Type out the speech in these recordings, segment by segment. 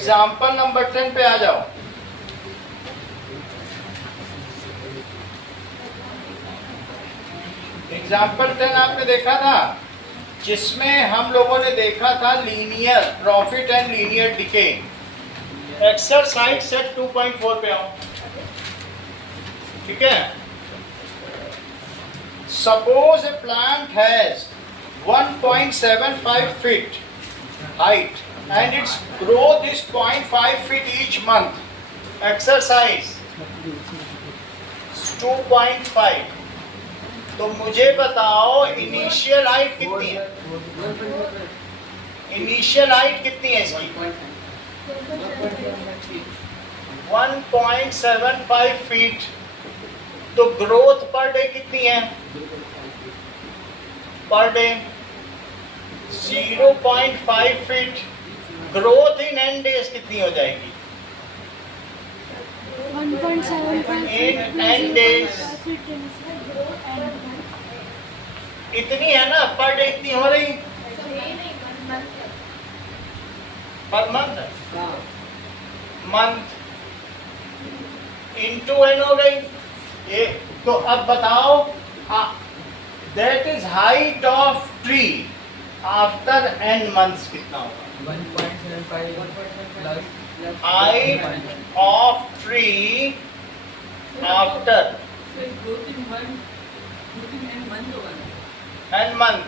Example number 10 पे आ जाओ। Example 10 आपने देखा था, जिसमें हम लोगों ने देखा था linear profit and linear decay. Exercise set 2.4 पे आओ। ठीक है, suppose A plant has 1.75 feet height and its growth is 0.5 feet each month. Exercise 2.5। तो मुझे बताओ इनिशियल हाइट कितनी है? इनिशियल हाइट कितनी है इसकी? 1.75 फीट। तो ग्रोथ पर डे कितनी है? Per day 0.5 feet. Growth in an days कितनी हो जाएगी? 1.75 in n days। इतनी है ना, पर डे इतनी हो रही, per month month into N हो गई ये। तो अब बताओ that is height of tree after n months कितना होगा? 1.75 height of tree after n month.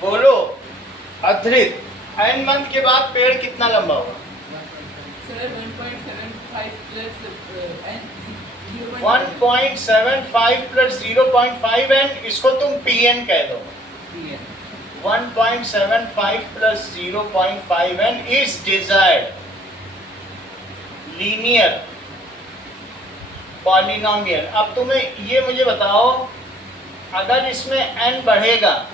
बोलो अधृत, एन मंथ के बाद पेड़ कितना लंबा होगा? 1.75 प्लस 0.5 एन, इसको तुम पीएन कह दो। 1.75 plus 0.5 n is desired linear polynomial. अब तुम्हें ये मुझे बताओ, अगर इसमें n बढ़ेगा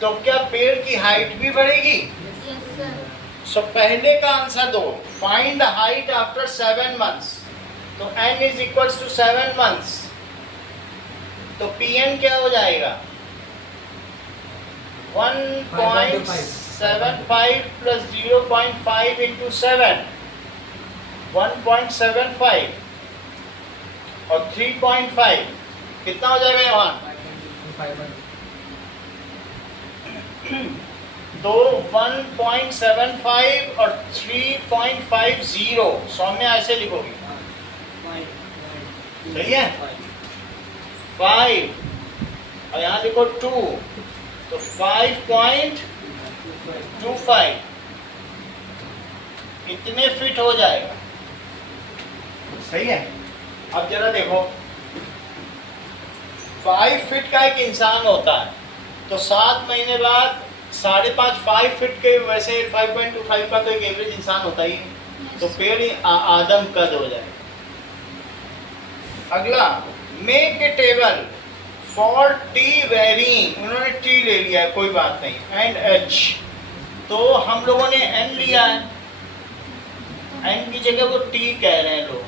तो क्या पेड़ की हाइट भी बढ़ेगी? सो पहले का आंसर दो, find the height after 7 months। तो n is equals to 7 months। तो pn क्या हो जाएगा? 1.75 प्लस 0.5 इंटू 7, 1.75 और 3.5 कितना हो जाएगा यहाँ? तो 1.75 और 3.50 सौम्य ऐसे लिखोगे, सही है? 5 और यहाँ लिखो 2, तो 5.25 इतने फिट हो जाएगा, सही है? अब जरा देखो, 5 फीट का एक इंसान होता है, तो 7 महीने बाद 5.5 फीट के वैसे 5.25 का तो एक एवरेज इंसान होता ही है। तो पेड़ आदम कद हो जाए। अगला, make a table for T varying. उन्होंने टी ले लिया है, कोई बात नहीं, एंड एच। तो हम लोगों ने एन लिया है, एन की जगह वो टी कह रहे हैं लोग,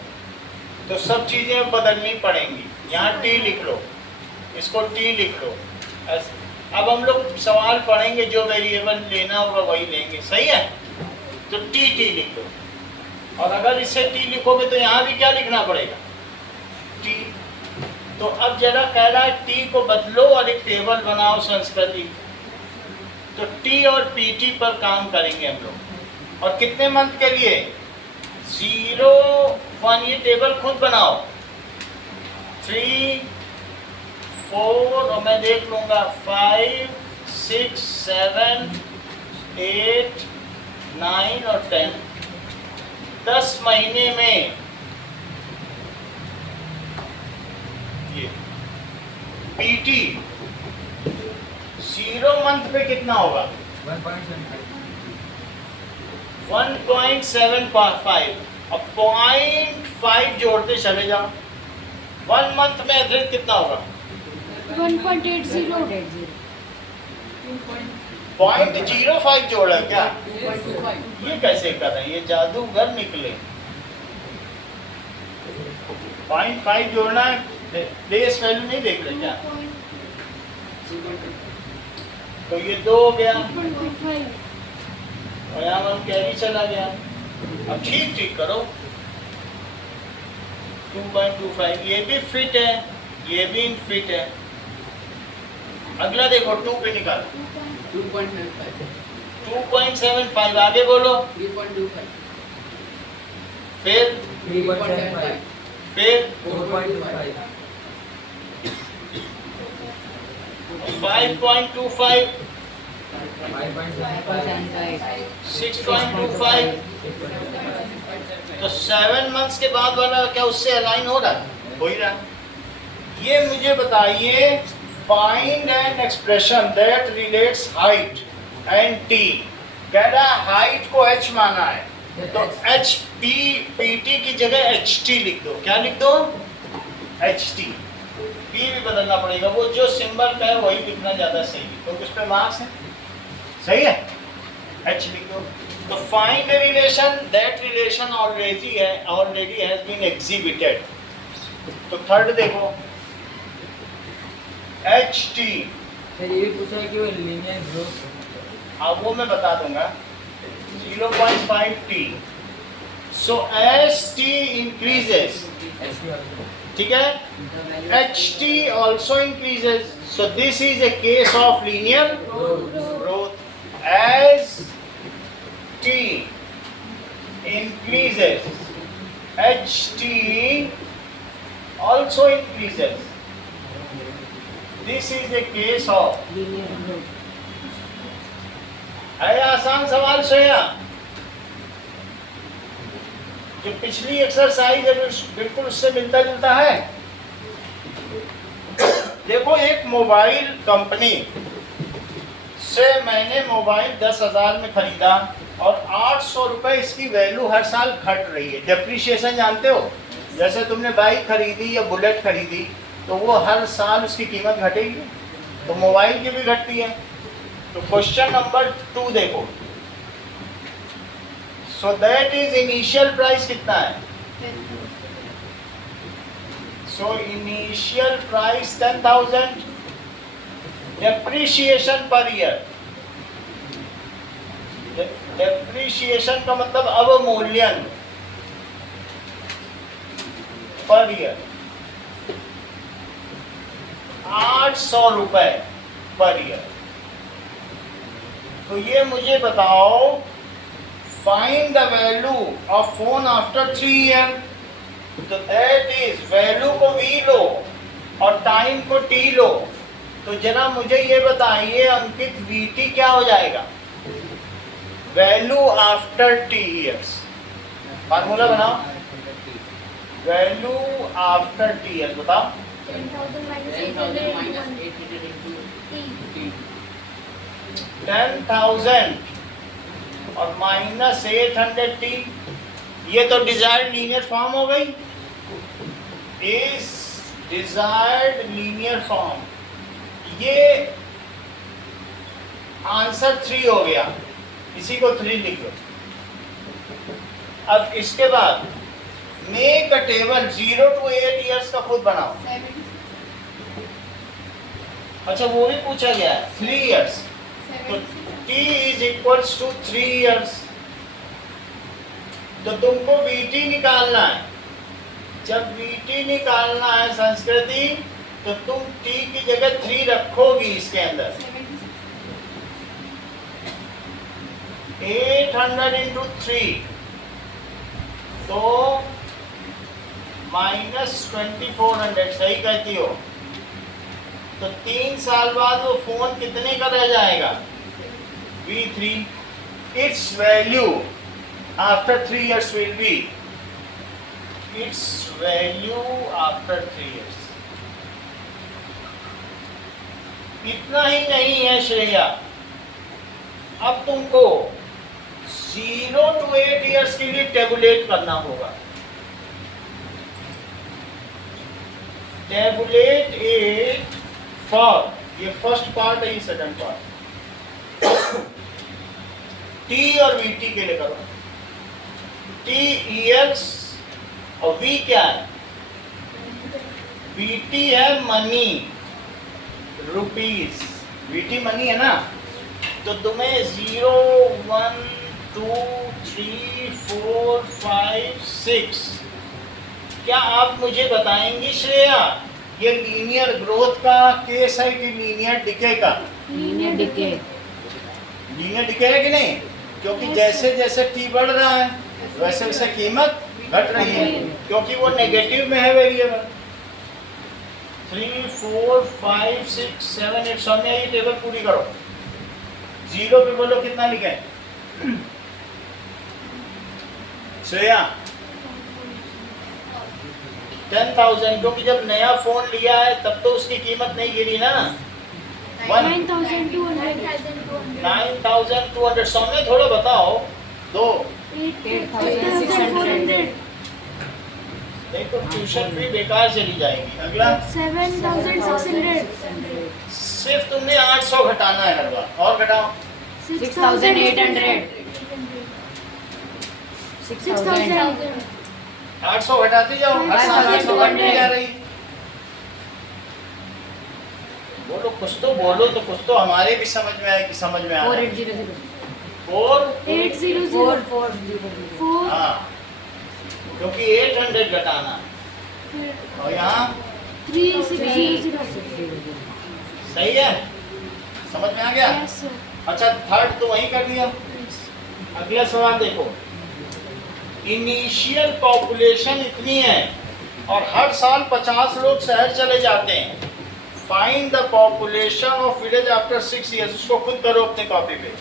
तो सब चीज़ें बदलनी पड़ेंगी। यहाँ टी लिख लो, इसको टी लिख लो। अब हम लोग सवाल पढ़ेंगे, जो वेरिएबल लेना होगा वही लेंगे, सही है? तो टी लिख लो, और अगर इसे टी लिखोगे तो यहाँ भी क्या लिखना पड़ेगा? टी। तो अब जरा कह रहा है टी को बदलो और एक टेबल बनाओ संस्कृति। तो टी और पीटी पर काम करेंगे हम लोग। और कितने मंथ के लिए? 0, 1, ये टेबल खुद बनाओ। 3, 4 और मैं देख लूँगा 5, 6, 7, 8, 9 और 10। 10 महीने में ये पीटी 0 मंथ पे कितना होगा? 1.75 और 0.5 जोड़ते चले जाओ। 1 मंथ में एवरेज कितना होगा? 1.80 0.05 जोड़ा क्या? ये कैसे कर रहे हैं, ये जादूगर निकले। 0.5 जोड़ना है, बेस वैल्यू नहीं देख रहे क्या? तो ये 2 हो गया, और यहाँ वन कैरी चला गया। अब ठीक ठीक करो। 2.25 ये भी फिट है, ये भी फिट है। अगला देखो 2 पे निकालो। 2.75 आगे बोलो। 3.25 फिर 3.75 फिर 4.25 5.25 5.75 6.25 तो 7 मंथ्स के बाद वाला क्या उससे अलाइन हो रहा है? हो ही रहा है। ये मुझे बताइए, find an expression that relates height and T. कह रहा है हाइट को h माना है तो h p pt की जगह ht लिख दो। क्या लिख दो? ht। p भी बदलना पड़ेगा, वो जो सिंबल का है वही लिखना ज्यादा सही है क्योंकि उस पर मार्क्स है। सही है, h लिख दो। तो find relation, that relation already has been exhibited. तो थर्ड देखो ht। सर ये भी पूछा है कि वो लीनियर ग्रोथ अब वो मैं बता दूंगा। 0.5 t। सो as t increases, ठीक है, ht also increases. So this is a case of linear growth. As t increases, ht also increases. This is a case of, है आसान सवाल श्रेया। जो पिछली एक्सरसाइज है बिल्कुल उससे मिलता जुलता है। देखो एक मोबाइल कंपनी से मैंने मोबाइल 10,000 में खरीदा और 800 रुपए इसकी वैल्यू हर साल घट रही है। डेप्रिशिएशन जानते हो, जैसे तुमने बाइक खरीदी या बुलेट खरीदी तो वो हर साल उसकी कीमत घटेगी, तो मोबाइल की भी घटती है। तो क्वेश्चन नंबर 2 देखो। So that is initial price कितना है? So initial price 10,000। Depreciation per year, depreciation का मतलब अवमूल्यन पर ईयर 800 रुपए पर ईयर। तो ये मुझे बताओ, find the value of phone after 3 year. तो दैट इज, वैल्यू को v लो और टाइम को t लो। तो जरा मुझे ये बताइए अंकित, vt क्या हो जाएगा? Value after t years. Formula बनाओ, वैल्यू आफ्टर t ईयर्स बताओ। 10,000 minus 800 into 10,000 और माइनस 800t। ये तो डिजायर्ड लीनियर फॉर्म हो गई। इस डिजायर्ड लीनियर फॉर्म, ये आंसर 3 हो गया, इसी को 3 लिख लो। अब इसके बाद make a table 0 to 8 years का खुद बनाओ। 76 अच्छा वो भी पूछा गया है 3 ईयर्स। तो t is equals to 3 years। तो तुमको vt निकालना है। जब vt निकालना है संस्कृति, तो तुम t की जगह 3 रखोगी इसके अंदर। 800 into 3 तो -2400, सही कहती हो। तो 3 साल बाद वो फोन कितने का रह जाएगा? V3। Its value after 3 years will be, its value after 3 years। इतना ही नहीं है श्रेया, अब तुमको 0 to 8 years के लिए टेबुलेट करना होगा। टेबुलेट इट फॉर, ये फर्स्ट पार्ट है, ये सेकंड पार्ट। T और VT के लिए करो। T ईयर्स और V क्या है? VT है मनी, रुपीस। VT मनी है ना, तो तुम्हें 0, 1, 2 3 4 5 6। क्या आप मुझे बताएंगी श्रेया, ये लीनियर ग्रोथ का केस है कि लीनियर डिके का? Linear decay. लीनियर डिके है कि नहीं? क्योंकि जैसे जैसे टी बढ़ रहा है वैसे वैसे कीमत घट रही है, क्योंकि वो नेगेटिव में है वेरिएबल। 3 4 5 6 7 8 सामने ये टेबल पूरी करो। जीरो पे बोलो कितना लिखे श्रेया? 10,000, क्योंकि जब नया फोन लिया है तब तो उसकी कीमत नहीं गिरी ना। 9,200। 9,200 सामने थोड़ा बताओ। दो 8,600। नहीं तो ट्यूशन फी बेकार चली जाएगी। अगला 7,600। सिर्फ तुमने 800 घटाना है हर बार, और घटाओ। 6,800। 6,000। 800 घटाती जाओ, हर साल 800 घटती जा रही। बोलो कुछ तो बोलो, तो कुछ तो हमारे भी समझ में आए कि समझ में आ रहा है। 4,800। हाँ, क्योंकि 800 घटाना और यहाँ 3,600। सही है, समझ में आ गया? Yes, sir. अच्छा, थर्ड तो वही कर दिया। Yes. अगला सवाल देखो, इनिशियल पॉपुलेशन इतनी है और हर साल 50 लोग शहर चले जाते हैं। Find the population of village after 6 years. उसको खुद करो अपने कॉपी पे।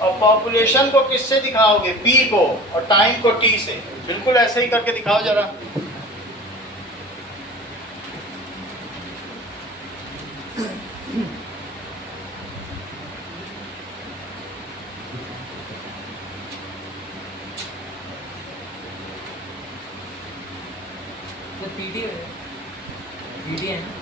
और पॉपुलेशन को किससे दिखाओगे? पी को, और टाइम को टी से। बिल्कुल ऐसे ही करके दिखाओ जरा। तो पीटी है, पीटी है ना?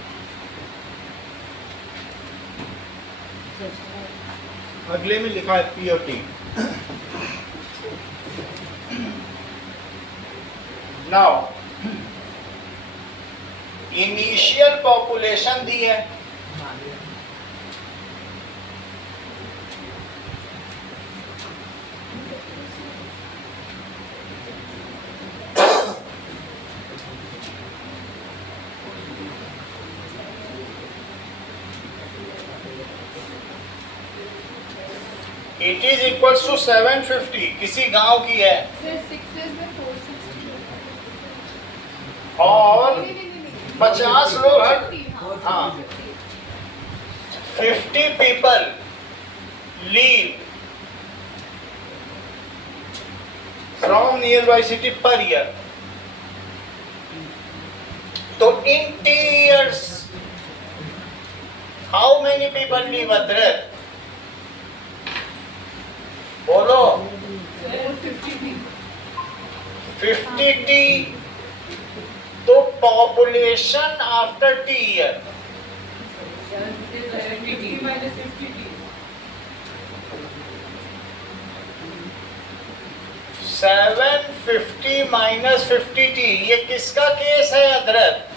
अगले में लिखा है पी और टी। नाउ इनिशियल पॉपुलेशन दी है, इट इज इक्वल टू 750। किसी गांव की है और 50 लोग हर, हाँ, 50 people leave from nearby city per year. तो in t years how many people leave other? बोलो 50 टी। तो population after t year 750 minus 50 t. ये किसका केस है अदरक?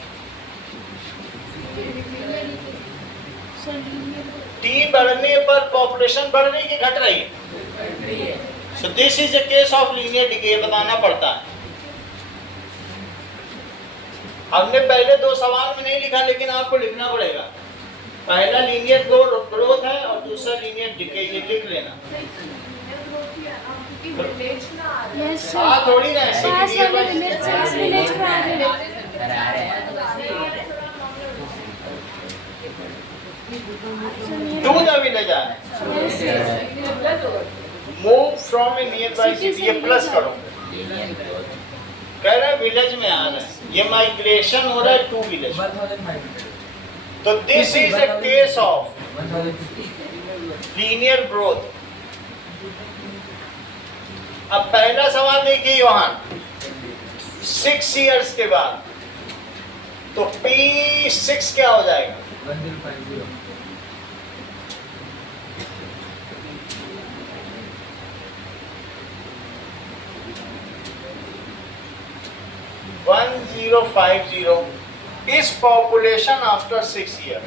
टी बढ़ने पर पॉपुलेशन बढ़ रही कि घट रही? So this is a case of linear decay, बताना पड़ता है। हमने पहले दो सवाल में नहीं लिखा, लेकिन आपको लिखना पड़ेगा। पहला लीनियर ग्रोथ है और दूसरा लीनियर डिके, ये लिख लेना। Yes, sir. हाँ, थोड़ी ना ऐसे पास linear वाले by- village से इस village में आ गए। टू द विलेज आ रहे। Yes, sir. Move from A near by city, ये प्लस करो। कह रहे विलेज में आ रहे हैं, ये माइग्रेशन हो रहा है टू विलेज। 1,500। तो this is a case of 1,050। Linear growth. अब पहला सवाल देखिए वहां 6 इयर्स के बाद, तो P6 क्या हो जाएगा? 1050। 1050 is population after 6 years.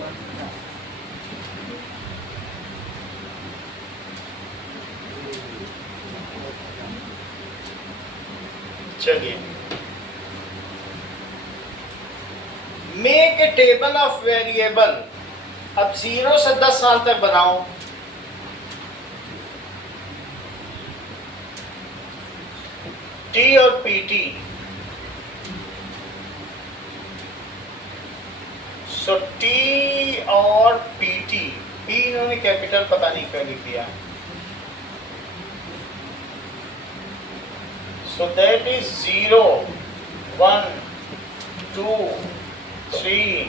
चलिए, make a table of variable. अब 0 से 10 साल तक बनाओ। टी और पीटी। सो टी और पीटी, पी इन्होंने कैपिटल पता नहीं क्यों लिख दिया। So that is 0, 1, 2, 3,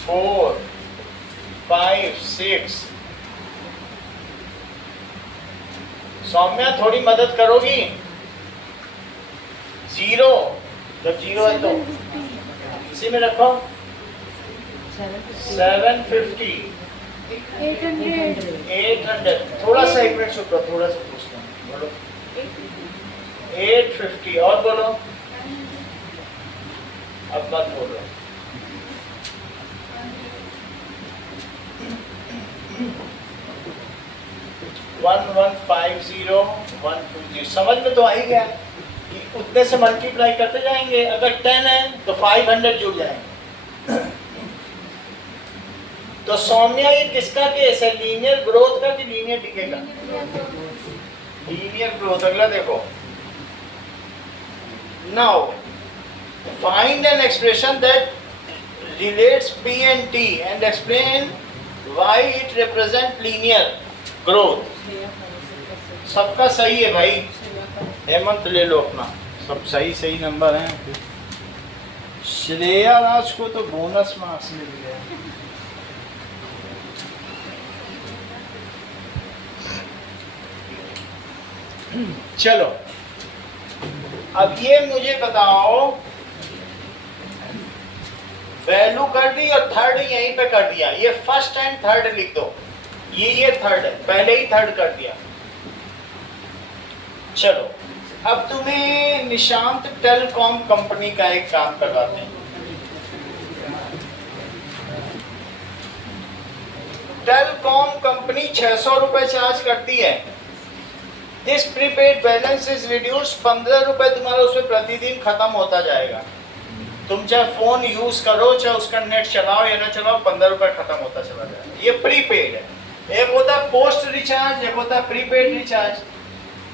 4, 5, 6। सौम्या थोड़ी मदद करोगी? 0, जब 0 है तो इसी में रखो। 750, 800। थोड़ा सा एक मिनट चुप रहो, थोड़ा सा पूछता हूँ, बोलो। 850 और बोलो। अब मत बोलो। वन 150, 120। समझ में तो आ ही गया कि उतने से मल्टीप्लाई करते जाएंगे। अगर 10 है तो 500 जुड़ जाएंगे। तो सौम्या ये किसका केस है? लीनियर ग्रोथ का कि लीनियर डिके का? Linear growth. अगला देखो। Now find an expression that relates P and T and explain why it represent linear growth। सबका सही है भाई। हेमंत ले लो अपना, सब सही सही नंबर हैं। श्रेया राज को तो बोनस मार्क्स मिल गया। चलो, अब ये मुझे बताओ, वैल्यू कर दी और थर्ड यहीं पे कर दिया। ये फर्स्ट एंड थर्ड लिख दो। ये थर्ड है, पहले ही थर्ड कर दिया। चलो, अब तुम्हें निशांत टेलीकॉम कंपनी का एक काम करवाते हैं। टेलीकॉम कंपनी 600 रुपए चार्ज करती है। This prepaid balance is reduce. 15 रुपए तुम्हारा उसमें प्रतिदिन खत्म होता जाएगा। तुम चाहे फोन यूज करो, चाहे उसका नेट चलाओ या ना चलाओ, 15 रुपए खत्म होता चला जाएगा। ये प्रीपेड है। एक होता है पोस्ट रिचार्ज, एक होता है प्रीपेड रिचार्ज।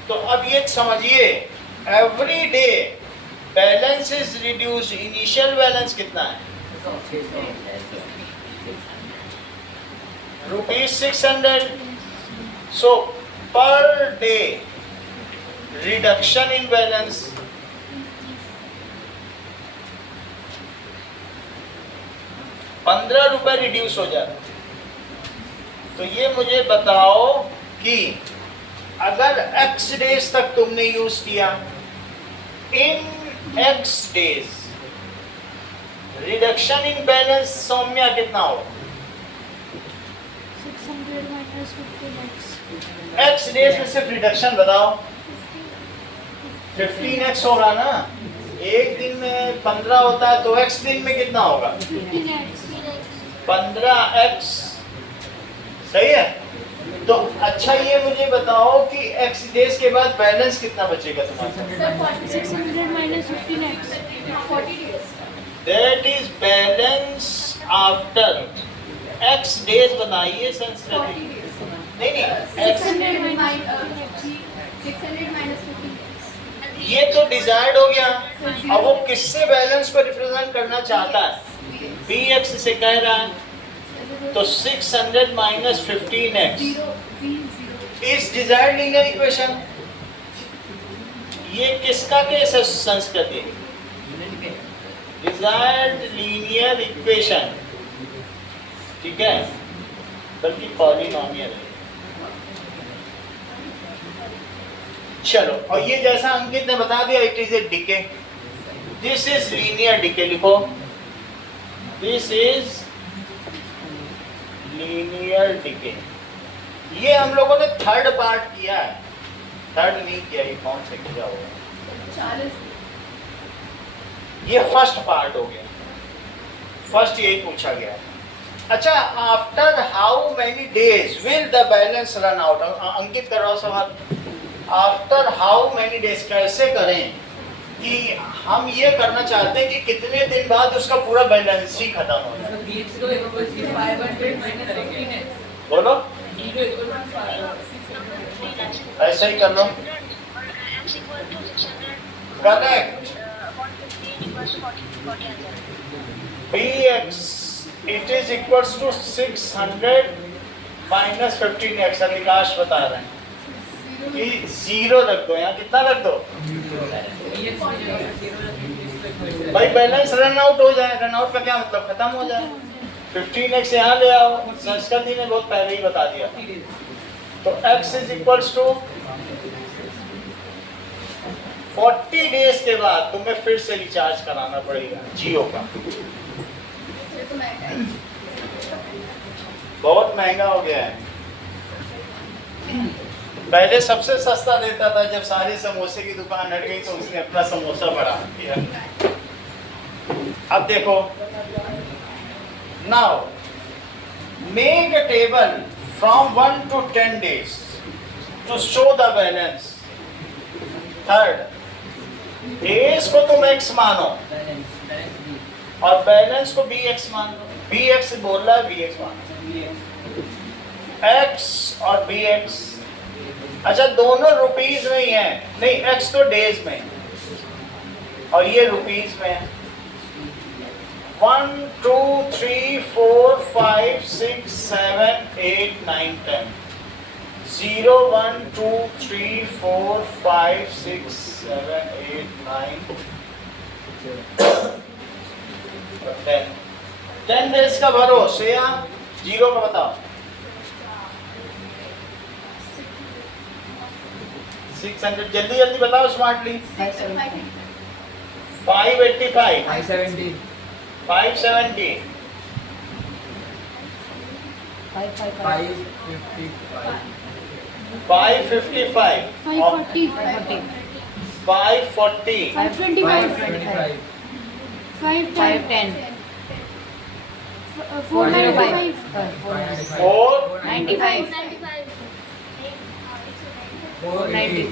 तो अब ये समझिए, every day balance is reduce. Initial balance कितना है? ₹600। So per day reduction in balance ₹15 reduce हो जाता। तो ये मुझे बताओ कि अगर x डेज तक तुमने यूज किया, in x days reduction in balance Saumya कितना हो? 600 minus 15x। x डेज में सिर्फ रिडक्शन बताओ। 15x होगा ना। एक दिन में 15 होता है तो x दिन में कितना होगा? 15x। सही है। तो अच्छा, ये मुझे बताओ कि x डेज के बाद बैलेंस कितना बचेगा तुम्हारा? 600 minus 15x। 40 days। That is balance after x days. बनाइए संस्कृत। नहीं 600 minus 15x। ये तो डिजायर्ड हो गया। अब वो किससे बैलेंस को रिप्रेजेंट करना चाहता है? bx से कह रहा है। तो 600 minus 15x is desired linear equation. ये किसका केस है संस्कृति? Desired linear equation. ठीक है, बल्कि पॉलिनोमियल है। चलो, और ये जैसा अंकित ने बता दिया, it is a decay. This is linear decay. लिखो, दिस इज लीनियर डिके। ये हम लोगों ने थर्ड पार्ट किया है। थर्ड नहीं किया, ये कौन से किया होगा? ये फर्स्ट पार्ट हो गया। फर्स्ट यही पूछा गया। अच्छा, after how many days will the balance run out? Ankit कर रहा हूं सवाल। आफ्टर हाउ मेनी डेज कैसे करें? कि हम ये करना चाहते हैं कि कितने दिन बाद उसका पूरा बैलेंस ही खत्म हो जाए। BX को equals to 500 minus 15x. बोलो, E को equals to ऐसे ही कर लो। Correct. bx it is equals to 600 minus 15x। अधिकाश बता रहे हैं कि 0 रख दो, यहाँ कितना रख दो भाई, बैलेंस रन आउट हो जाए। रन आउट का क्या मतलब, खत्म हो जाए। 15x यहाँ ले आओ, संस्कृत जी ने बहुत पहले ही बता दिया। तो x is equals to 40 days के बाद तुम्हें फिर से रिचार्ज कराना पड़ेगा जियो का। बहुत महंगा हो गया है। पहले सबसे सस्ता देता था, जब सारे समोसे की दुकान हट गई तो उसने अपना समोसा बढ़ा दिया। अब देखो, now make a table from 1 to 10 days to show the balance. Third, days को तुम x मानो और बैलेंस को bx मान लो। bx बोल रहा है, bx मानो, x और bx। अच्छा, दोनों रुपीज में ही है, नहीं x तो डेज में और ये रुपीज में है। 1 2 3 4 5 6 7 8 9 10 0 1 2 3 4 5 6 7 8 9 10 डेज का भरो। श्रेया, 0 का बताओ। 600, जल्दी जल्दी बताओ स्मार्टली। 585 570. 570 555. 555 540, 540 525, 525. 510, 495, 4 95, 480.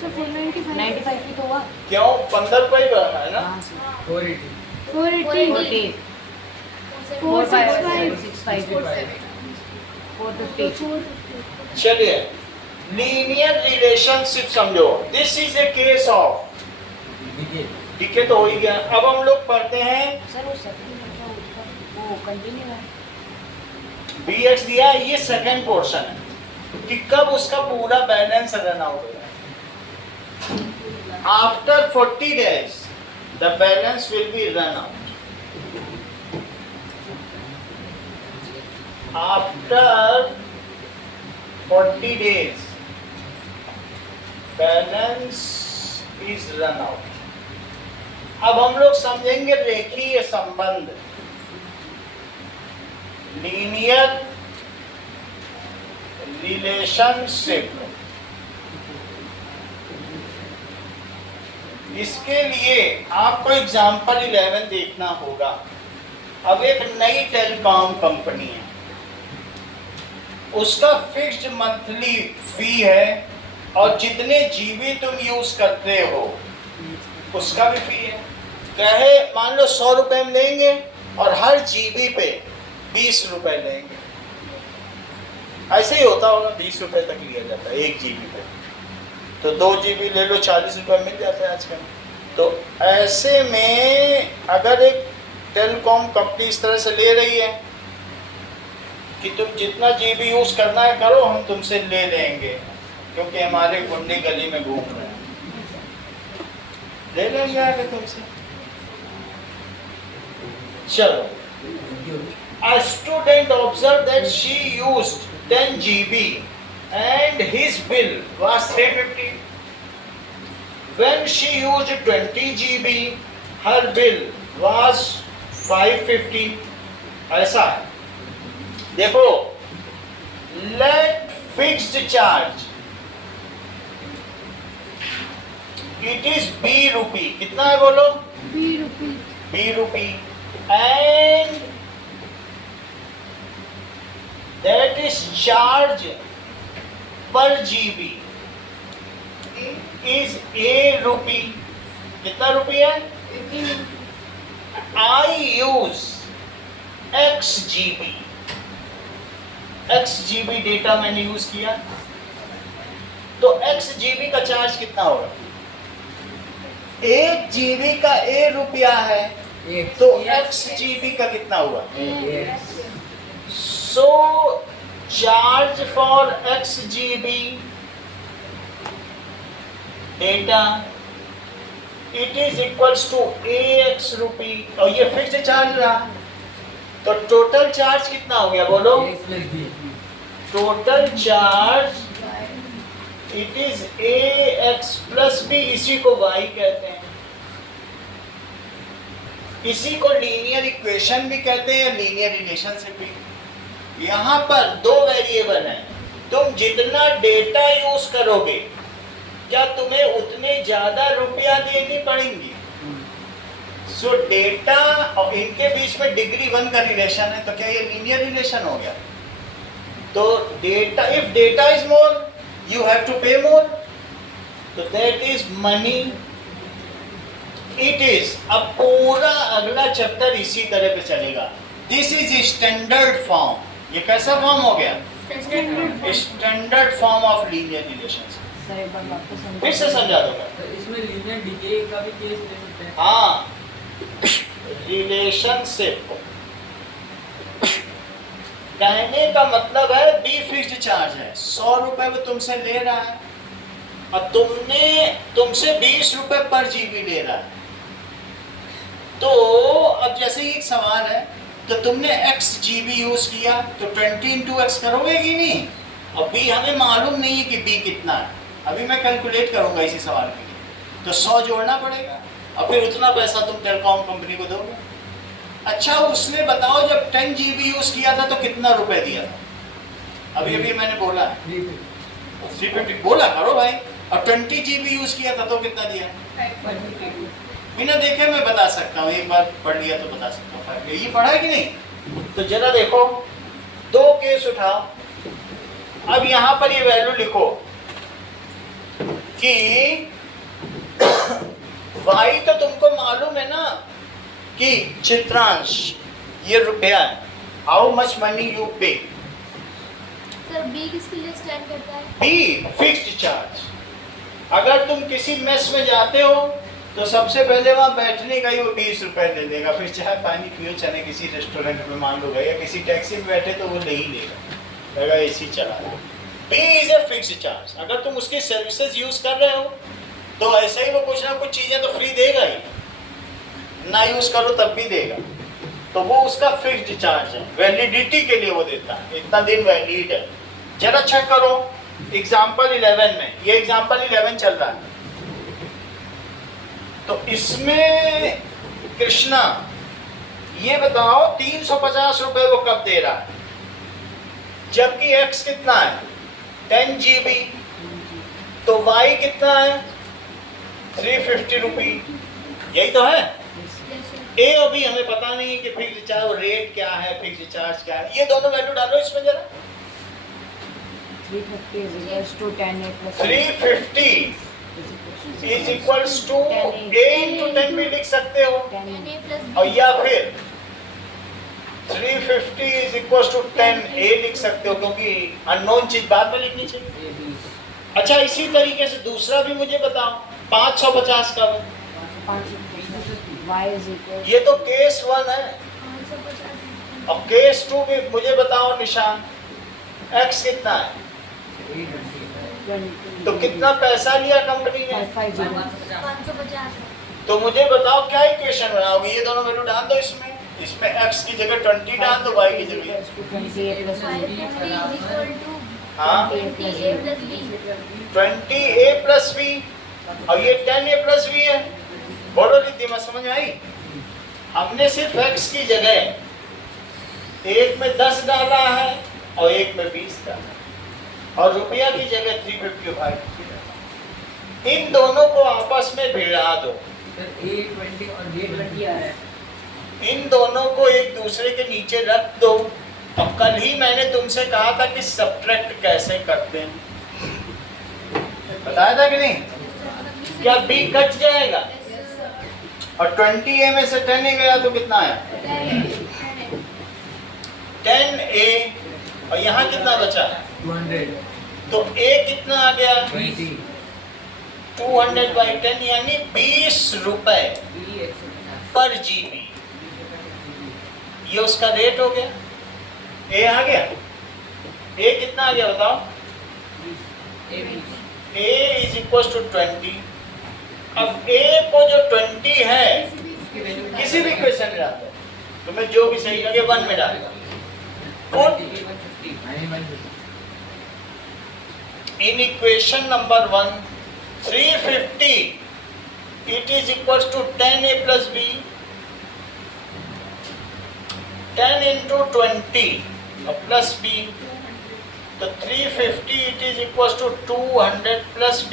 so 495, 95 ही तो हुआ। क्यों 15 रुपए ही है ना। 480. 480, 465, 450. चलिए, लीनियर रिलेशनशिप समझो। This is a case of देखिए डीके तो हो ही गया। अब हम लोग पढ़ते हैं सर वो सेकंड में क्या होता, वो कंटिन्यू है। bx दिया है, ये सेकंड पोर्शन है कि कब उसका पूरा बैलेंस रन आउट हो जाए। After 40 days the balance will be run out. After 40 days balance is run out. अब हम लोग समझेंगे रेखीय संबंध, लीनियर रिलेशनशिप। इसके लिए आपको एग्जाम्पल 11 देखना होगा। अब एक नई टेलीकॉम कंपनी है, उसका फिक्स्ड मंथली फी है और जितने जीबी तुम यूज करते हो उसका भी फी है। कहे मान लो 100 रुपए में लेंगे और हर जीबी पे 20 रुपए लेंगे। ऐसे ही होता होगा, 20 रुपए तक लिया जाता है 1 जीबी पे। तो 2 जीबी ले लो, 40 रुपए मिल जाते हैं आजकल। तो ऐसे में अगर एक टेलीकॉम कंपनी इस तरह से ले रही है कि तुम जितना जीबी यूज करना है करो, हम तुमसे ले लेंगे क्योंकि हमारे गुंडे गली में घूम रहे हैं, ले लेंगे आगे तुमसे। चलो, a student observed that she used 10 GB and his bill was 350. When she used 20 GB, her bill was 550. ऐसा है। देखो, let fixed charge it is B rupee। कितना है बोलो? B rupee and that is charge per GB is A rupee। कितना रुपया? I use XGB data मैंने use किया, तो XGB का चार्ज कितना होगा? 1 GB का A रुपया है, तो XGB का कितना हुआ? So charge for XGB data it is equals to AX रुपी, और ये फिक्स्ड चार्ज रहा, तो टोटल चार्ज कितना हो गया बोलो? Total charge it is AX plus B, इसी को Y कहते हैं, इसी को लीनियर इक्वेशन भी कहते हैं, लीनियर रिलेशनशिप भी। यहाँ पर दो वेरिएबल हैं, तुम जितना डेटा यूज करोगे क्या तुम्हें उतने ज्यादा रुपया देनी पड़ेंगी। सो डेटा और इनके बीच में डिग्री 1 का रिलेशन है, तो क्या ये लीनियर रिलेशन हो गया? तो data, if data is more you have to pay more, तो that is money it is. अब पूरा अगला चैप्टर इसी तरह पे चलेगा। This is standard form. ये कैसा फॉर्म हो गया? Standard form of linear relations. फिर से समझा दूंगा। तो इसमें लीनियर डिके का भी केस ले सकते हैं। हाँ, रिलेशनशिप कहने का मतलब है बी फिक्स्ड चार्ज है, 100 रुपए वो तुमसे ले रहा है और तुमसे 20 रुपए पर जीबी ले रहा है। तो अब जैसे ही एक सवाल है, तो तुमने x GB यूज किया तो 20 into x करोगे कि नहीं? अब b हमें मालूम नहीं है कि b कितना है, अभी मैं कैलकुलेट करूंगा इसी सवाल के लिए, तो 100 जोड़ना पड़ेगा और फिर उतना पैसा तुम टेलीकॉम कंपनी को दोगे। अच्छा उसने बताओ जब 10 GB यूज किया था तो कितना रुपए दिया था? अभी अभी मैंने बोला 350 बोला करो भाई, और 20 GB यूज किया था तो कितना दिया? बिना देखे मैं बता सकता हूँ, एक बार पढ़ लिया तो बता सकता हूँ। ये पढ़ा है कि नहीं? तो जरा देखो, दो केस उठाओ, अब यहाँ पर ये वैल्यू लिखो कि y तो तुमको मालूम है ना कि चित्रांश ये रुपया है, हाउ मच मनी यू पे। सर बी किसके लिए स्टैंड करता है? Be fixed charge. अगर तुम किसी मेस में जाते हो तो सबसे पहले वहाँ बैठने का ही वो 20 रुपए ले लेगा, फिर चाहे पानी पियो चले किसी रेस्टोरेंट में मान लो गए या किसी टैक्सी में बैठे तो वो ले ही लेगा, एसी चला। B is a fixed charge. अगर तुम उसकी सर्विसेज यूज कर रहे हो तो ऐसे ही वो कुछ ना कुछ चीजें तो फ्री देगा ही, ना यूज करो तब भी देगा, तो वो उसका फिक्स्ड चार्ज है। वैलिडिटी के लिए वो देता है, इतना दिन वैलिड है। जरा चेक करो एग्जाम्पल 11 में, ये एग्जाम्पल 11 चल रहा है, तो इसमें कृष्णा ये बताओ 350 रुपए वो कब दे रहा है, जबकि x कितना है 10 GB, तो y कितना है 350 रुपी, यही तो है। ए अभी हमें पता नहीं कि फिक्स्ड चार्ज रेट क्या है, फिक्स्ड चार्ज क्या है, ये दोनों वैल्यू डालो इसमें जरा। 350 is equals to a into 10 भी लिख सकते हो, और या फिर 350 is equals to 10a लिख सकते हो, क्योंकि अननोन चीज बाद में लिखनी चाहिए। अच्छा इसी तरीके से दूसरा भी मुझे बताओ 550 का, ये तो केस 1 है, और केस 2 भी मुझे बताओ निशान, x कितना है, तो कितना पैसा लिया कंपनी ने 550। तो मुझे बताओ क्या इक्वेशन बनाओगे, ये दोनों वैल्यू डाल दो इसमें, इसमें x की जगह 20 डाल दो, y की जगह हाँ 20a प्लस b, और ये 10a प्लस b है। बोलो रिद्धि में समझ आई? हमने सिर्फ x की जगह एक में 10 डाला है और एक में 20 डाला, और रुपया की जगह 355। इन दोनों को आपस में भिड़ा दो, A20 और A20 आ रहा है। इन दोनों को एक दूसरे के नीचे रख दो। अब कल ही मैंने तुमसे कहा था कि सब्ट्रैक्ट कैसे करते हैं, बताया था कि नहीं? क्या b कट जाएगा? और 20A में से 10A गया तो कितना आया? 10A। और यहाँ कितना बचा? 200 तो A कितना आ गया? 20 200/10 यानी 20 रुपए पर जीबी। ये उसका रेट हो गया। ए आ गया। ए कितना आ गया बताओ? A is equal to 20। अब A को जो 20 है किसी भी क्वेश्चन में डालते हैं, तुम्हें जो भी सही लगे 1 में डाल। In equation number 1 350 it is equals to 10A plus B, 10 into 20 plus B, तो 350 it is equals to 200 plus B।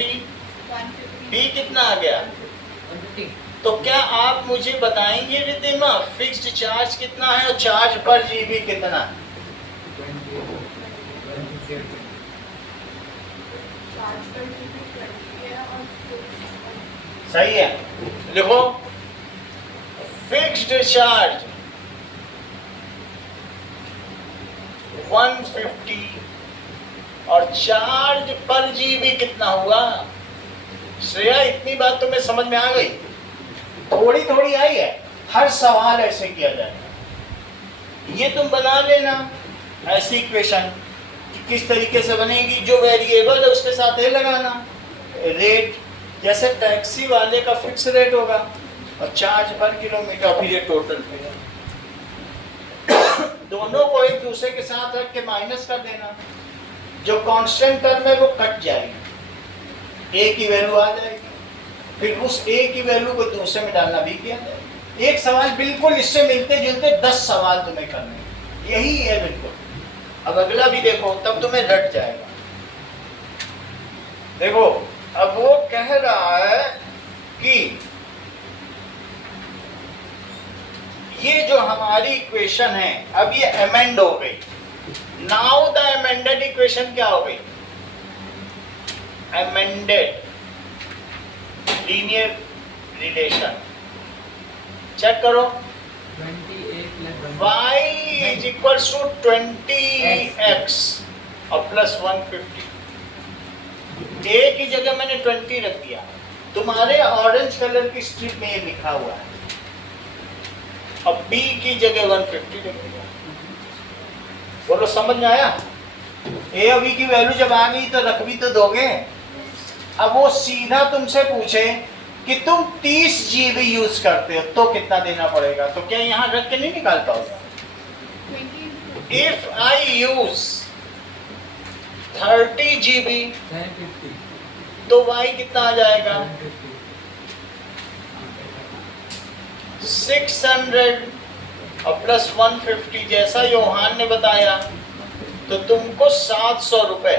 B कितना आ गया? तो क्या आप मुझे बताएंगे रिद्धिमा फिक्स्ड चार्ज कितना है और चार्ज पर जीबी कितना है? सही है, लिखो फिक्स्ड चार्ज 150 और चार्ज पर जीबी कितना हुआ? श्रेया इतनी बात तुम्हें समझ में आ गई? थोड़ी थोड़ी आई है। हर सवाल ऐसे किया जाएगा। ये तुम बना लेना ऐसी इक्वेशन किस तरीके से बनेगी। जो वेरिएबल है उसके साथ ये लगाना रेट, जैसे टैक्सी वाले का फिक्स रेट होगा और चार्ज पर किलोमीटर, फिर ये टोटल फिगर। दोनों को एक दूसरे के साथ रख के माइनस कर देना। जो कांस्टेंट टर्म है वो कट जाएगी, ए की वैल्यू आ जाएगी। फिर उस ए की वैल्यू को दूसरे में डालना भी किया जाए। एक सवाल बिल्कुल इससे मिलते जुलते 10 सवाल तुम्हें करने, यही है बिल्कुल। अब अगला भी देखो तब तुम्हें रट जाएगा। देखो अब वो कह रहा है कि ये जो हमारी इक्वेशन है अब ये अमेंड हो गई। नाउ द अमेंडेड इक्वेशन क्या हो गई? Amended linear relation. चेक करो, y is equal to 20x और प्लस 150। a की जगह मैंने 20 रख दिया। तुम्हारे ऑरेंज कलर की स्ट्रिप में ये लिखा हुआ है। अब b की जगह 150 रख दिया। बोलो समझ में आया? a और b की वैल्यू जब आ गई तो रख भी तो दोगे। अब वो सीधा तुमसे पूछे कि तुम 30 GB यूज करते हो तो कितना देना पड़ेगा, तो क्या यहाँ रख के नहीं निकाल पाओगे? इफ आई यूज 30 GB तो y कितना आ जाएगा? 600 और प्लस 150 जैसा योहान ने बताया, तो तुमको 700 रुपए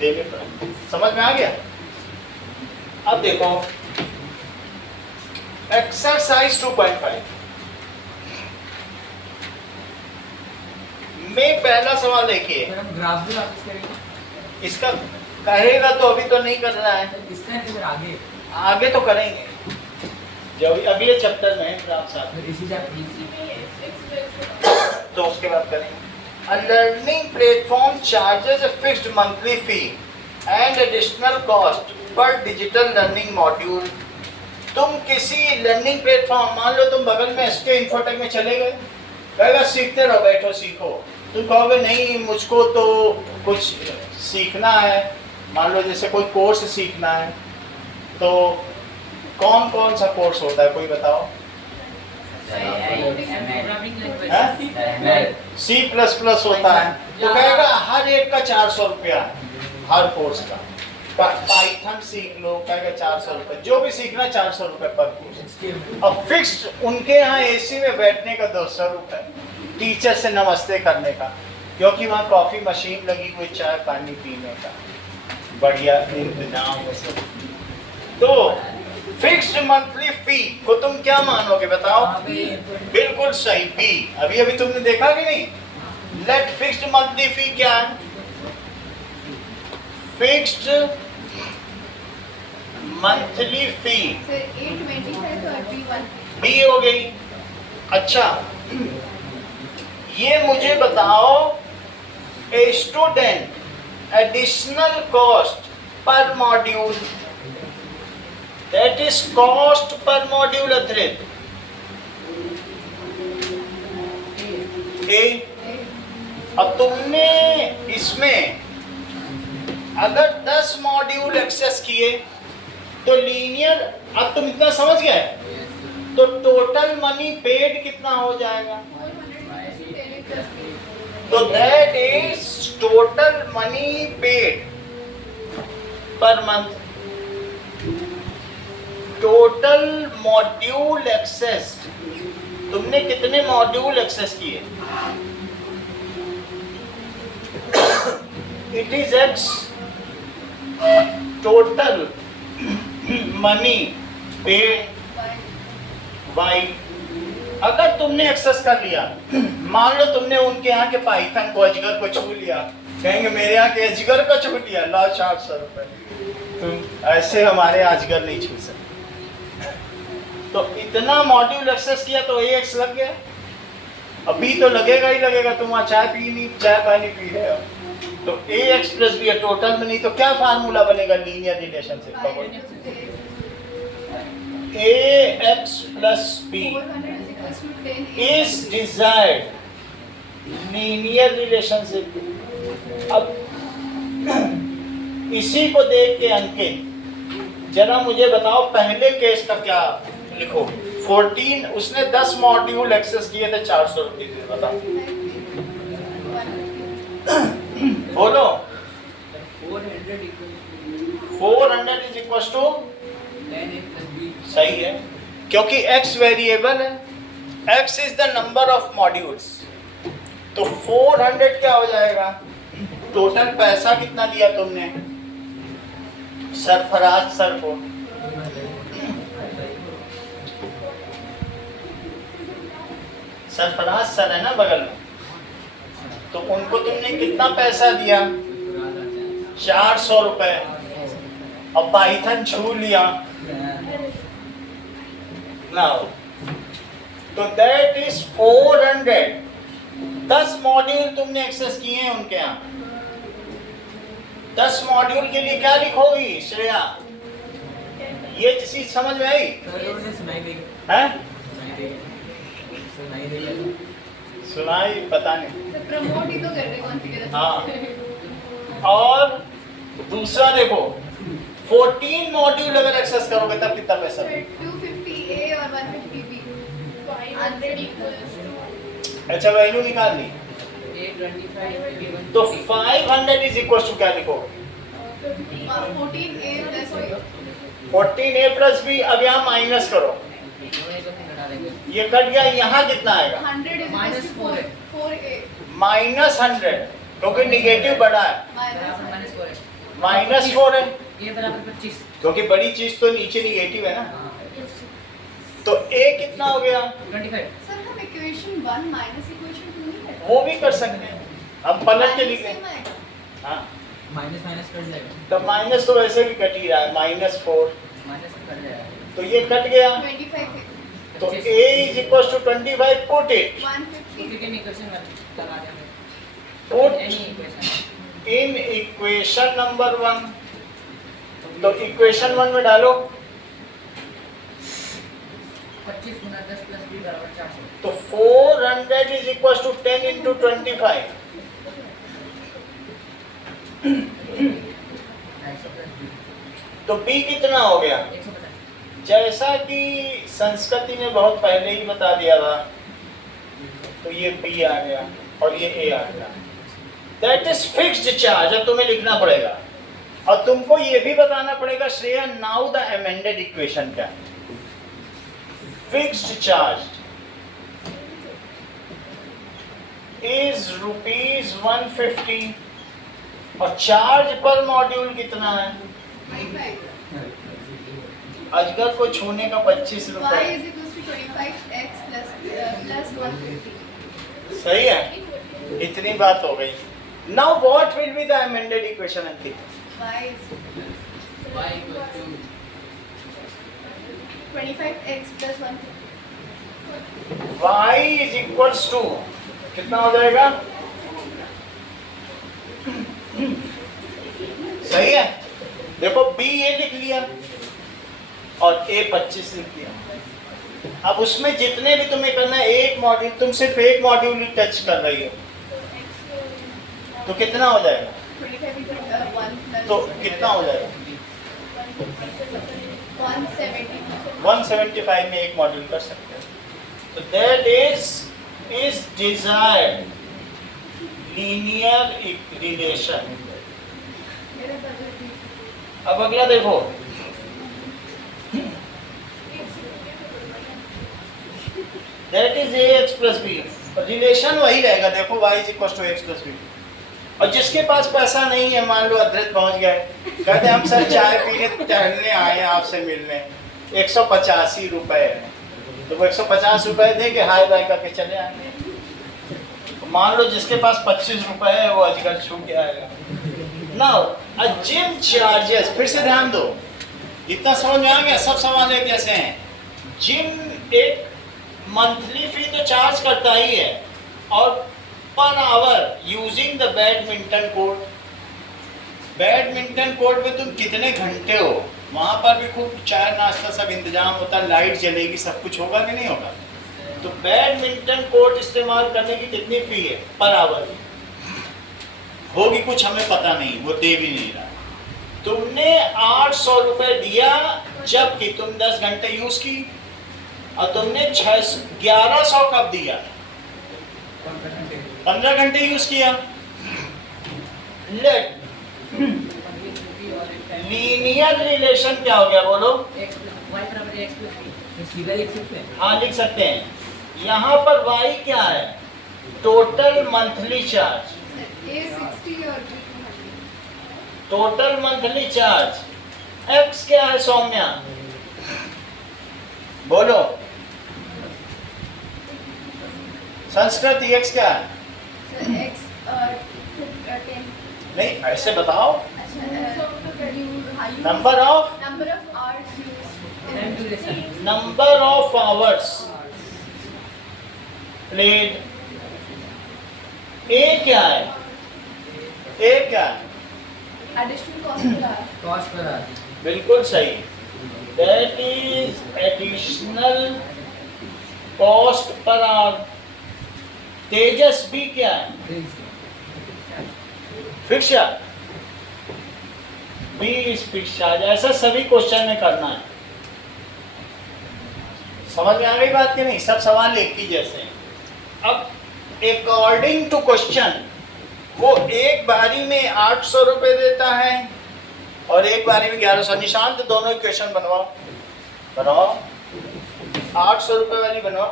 देने पड़े। समझ में आ गया? अब देखो एक्सरसाइज 2.5 में पहला सवाल देखिए। ग्राफ भी वापस करेंगे। इसका कहेगा तो अभी तो नहीं करना है, इसका फिर आगे आगे तो करेंगे जब अगले चैप्टर में है ग्राफ साथ में, इसी तो उसके बाद करेंगे। A learning platform charges a fixed monthly fee and additional cost per digital learning module। तुम किसी लर्निंग प्लेटफॉर्म, मान लो तुम बगल में SK इन्फोटेक में चले गए, कहेगा सीखते रहो, बैठो सीखो। तुम कहोगे नहीं मुझको तो कुछ सीखना है, मान लो जैसे कोई कोर्स सीखना है, तो कौन कौन सा कोर्स होता है कोई बताओ? C++ होता है, तो कहेगा हर एक का 400 रुपया है, हर कोर्स का। पाइथन सीख लो, कहेगा 400 रुपये, जो भी सीखना 400 रुपये पर कोर्स। अब फिक्स्ड उनके यहाँ AC में बैठने का 200 रुपये, टीचर से नमस्ते करने का, क्योंकि वहाँ कॉफ़ी मशीन लगी हुई, चाय पानी पीने का बढ़िया इंतजाम है सब। तो फिक्स्ड मंथली फी को तुम क्या मानोगे बताओ? बिल्कुल सही, बी। अभी अभी तुमने देखा कि नहीं? लेट फिक्स्ड मंथली फी क्या है? फिक्स्ड मंथली फी बी हो गई। अच्छा, ये मुझे बताओ ए स्टूडेंट एडिशनल कॉस्ट पर module, that is cost per module अतिरिक्त ए। अब तुमने इसमें अगर 10 मॉड्यूल एक्सेस किए तो लीनियर, अब तुम इतना समझ गए, तो टोटल मनी पेड कितना हो जाएगा? तो that is total money paid per month. Total module access, तुमने कितने मॉड्यूल एक्सेस किए? It is x total money paid y. अगर तुमने एक्सेस कर लिया, मान लो तुमने उनके यहाँ के पाइथन को, अजगर को छू लिया, कहेंगे मेरे यहाँ के अजगर को छू लिया, ला 400 रुपए। तुम ऐसे हमारे अजगर नहीं छू सकते। तो इतना मॉड्यूल एक्सेस किया तो AX लग गया, अभी तो लगेगा ही लगेगा। तुम वहाँ चाय पानी पी रहे हो, तो AX प्लस बी टोटल में। नहीं तो क्या फार्मूला बनेगा लीनियर रिलेशनशिप का? AX plus B is desired linear relationship. अब इसी को देख के अंकित जरा मुझे बताओ पहले केस का क्या लिखो। 14, उसने 10 मॉड्यूल एक्सेस किए थे 400 रुपये से, बताओ बोलो। 400 इज इक्वल टू, सही है, क्योंकि x वेरिएबल है, x is the number of modules. तो 400 क्या हो जाएगा? टोटल पैसा कितना दिया तुमने सरफराज सर को? सरफराज सर है ना बगल में, तो उनको तुमने कितना पैसा दिया? 400 रुपए। अब पाइथन छू लिया ना, तो दैट इज 400। 10 मॉड्यूल तुमने एक्सेस किए हैं उनके यहाँ। 10 मॉड्यूल के लिए क्या लिखोगी श्रेया? ये चीज समझ में आई? हैं? सुनाई पता नहीं, प्रमोट ही तो कर रहे कॉन्फ़िगर। हाँ। और दूसरा देखो, 14 मॉड्यूल अगर एक्सेस करोगे तब कितना पैसा? 250 A और 150 B। 100 equals to, अच्छा वैल्यू निकाल ली, तो 500 इज इक्वल टू क्या लिखो? 14A plus B। 14A plus B. अब यहाँ माइनस करो, ये कट गया, यहाँ कितना आएगा? 100 is equals to 4A -100, क्योंकि निगेटिव बड़ा है, -4 है, ये बराबर 25, क्योंकि बड़ी चीज तो नीचे निगेटिव है ना। तो A कितना हो गया? 25। सर हम इक्वेशन 1 माइनस इक्वेशन 2 नहीं करते? वो भी कर सकते हैं, हम पलट के लिख लें। हाँ, माइनस माइनस कट जाएगा, तो माइनस तो वैसे भी कट ही रहा है, -4, माइनस कट जाएगा, तो ये कट गया। 25 तो A is equals to 25, put it, 150 क्योंकि इक्वेशन लगा देंगे, put any equation in equation number 1। तो इक्वेशन 1 में डालो, 25 गुना 10 प्लस b बराबर 400। तो 400 is equals to 10 into 25। 250 plus b तो B कितना हो गया? 150। जैसा कि संस्कृति ने बहुत पहले ही बता दिया था, तो ये B आ गया और ये A आ गया। That is fixed charge. अब तुम्हें लिखना पड़ेगा और तुमको ये भी बताना पड़ेगा Shreya, now the amended equation क्या है? फिक्स्ड चार्ज इज ₹150 और चार्ज पर मॉड्यूल कितना है? 25 अजगर को छूने का 25 y रुपए। is equals to 25x plus 150। सही है, इतनी बात हो गई। Now what will be the amended equation Ankit? y is y equals to 25x plus 150। y is equals to कितना हो जाएगा? सही है। देखो b ये लिख लिया और a 25 लिख लिया। अब उसमें जितने भी तुम्हें करना है, एक मॉड्यूल, तुम सिर्फ एक मॉड्यूल ही टच कर रही हो, तो कितना हो जाएगा? 25 तो कितना हो जाएगा? 175 में एक मॉड्यूल कर सकते हैं। तो that is desired linear relation. अब अगला देखो, that is ax plus B. Relation वही रहेगा, देखो y is equal to ax plus B. और जिसके पास पैसा नहीं है, मान लो अदृत पहुंच गए, कहते हम सर चाय पीने टहलने आए हैं आपसे मिलने, 185 रुपए है, तो वो 150 रुपए दे के हाय बाय करके चले आएंगे। मान लो जिसके पास 25 रुपए है, वो अजगर छू के आएगा। नाउ जिम चार्जेस, फिर से ध्यान दो, इतना समझ में आ गया? सब सवाल है कैसे हैं। जिम एक मंथली फी तो चार्ज करता ही है, और per hour using the badminton court, badminton court में तुम कितने घंटे हो, वहां पर भी खूब चाय नाश्ता सब इंतजाम होता है, लाइट जलेगी, सब कुछ होगा कि नहीं होगा? तो बैडमिंटन कोर्ट इस्तेमाल करने की कितनी फी है पर आवर? होगी कुछ, हमें पता नहीं, वो दे भी नहीं रहा। तुमने 800 रुपए दिया, जबकि तुम 10 घंटे यूज की, और तुमने 1100 कब दिया? 15 घंटे यूज किया। लेट लीनियर रिलेशन क्या हो गया, बोलो? सीधा लिख सकते हैं। हाँ लिख सकते हैं। यहाँ पर y क्या है? टोटल मंथली चार्ज, A 60 और B 200। Total monthly charge. x क्या है सौम्या, बोलो? संस्कृत x क्या है? So X 10। नहीं ऐसे बताओ। अच्छा, number of number of hours used। Time duration। Number of hours played. A क्या है? ए क्या है? Additional cost per hour। Cost per hour। बिल्कुल सही। That is additional cost per hour. Tejas B क्या है? Fix charge. B is fix charge. ऐसा सभी क्वेश्चन में करना है। समझ में आ गई बात कि नहीं? सब सवाल एक ही जैसे हैं। अब अकॉर्डिंग टू क्वेश्चन, वो एक बारी में 800 रुपए देता है और एक बारी में 1100। निशान तो दोनों इक्वेशन बनवाओ, बनाओ। 800 रुपए वाली बनाओ।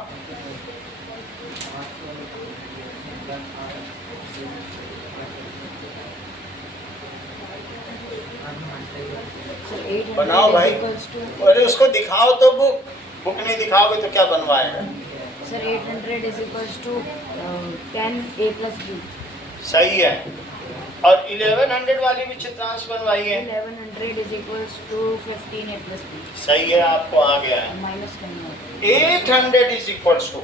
बनाओ भाई। अरे उसको दिखाओ तो बुक नहीं दिखाओगे तो क्या बनवाएगा? Sir 800 is equals to 10 A plus B। सही है। और 1100 वाली भी चित्रांश बनवाई है। 1100 is equals to 15 A plus B। सही है, आपको आ गया है। माइनस करना होगा। 800 इज इक्वल्स टू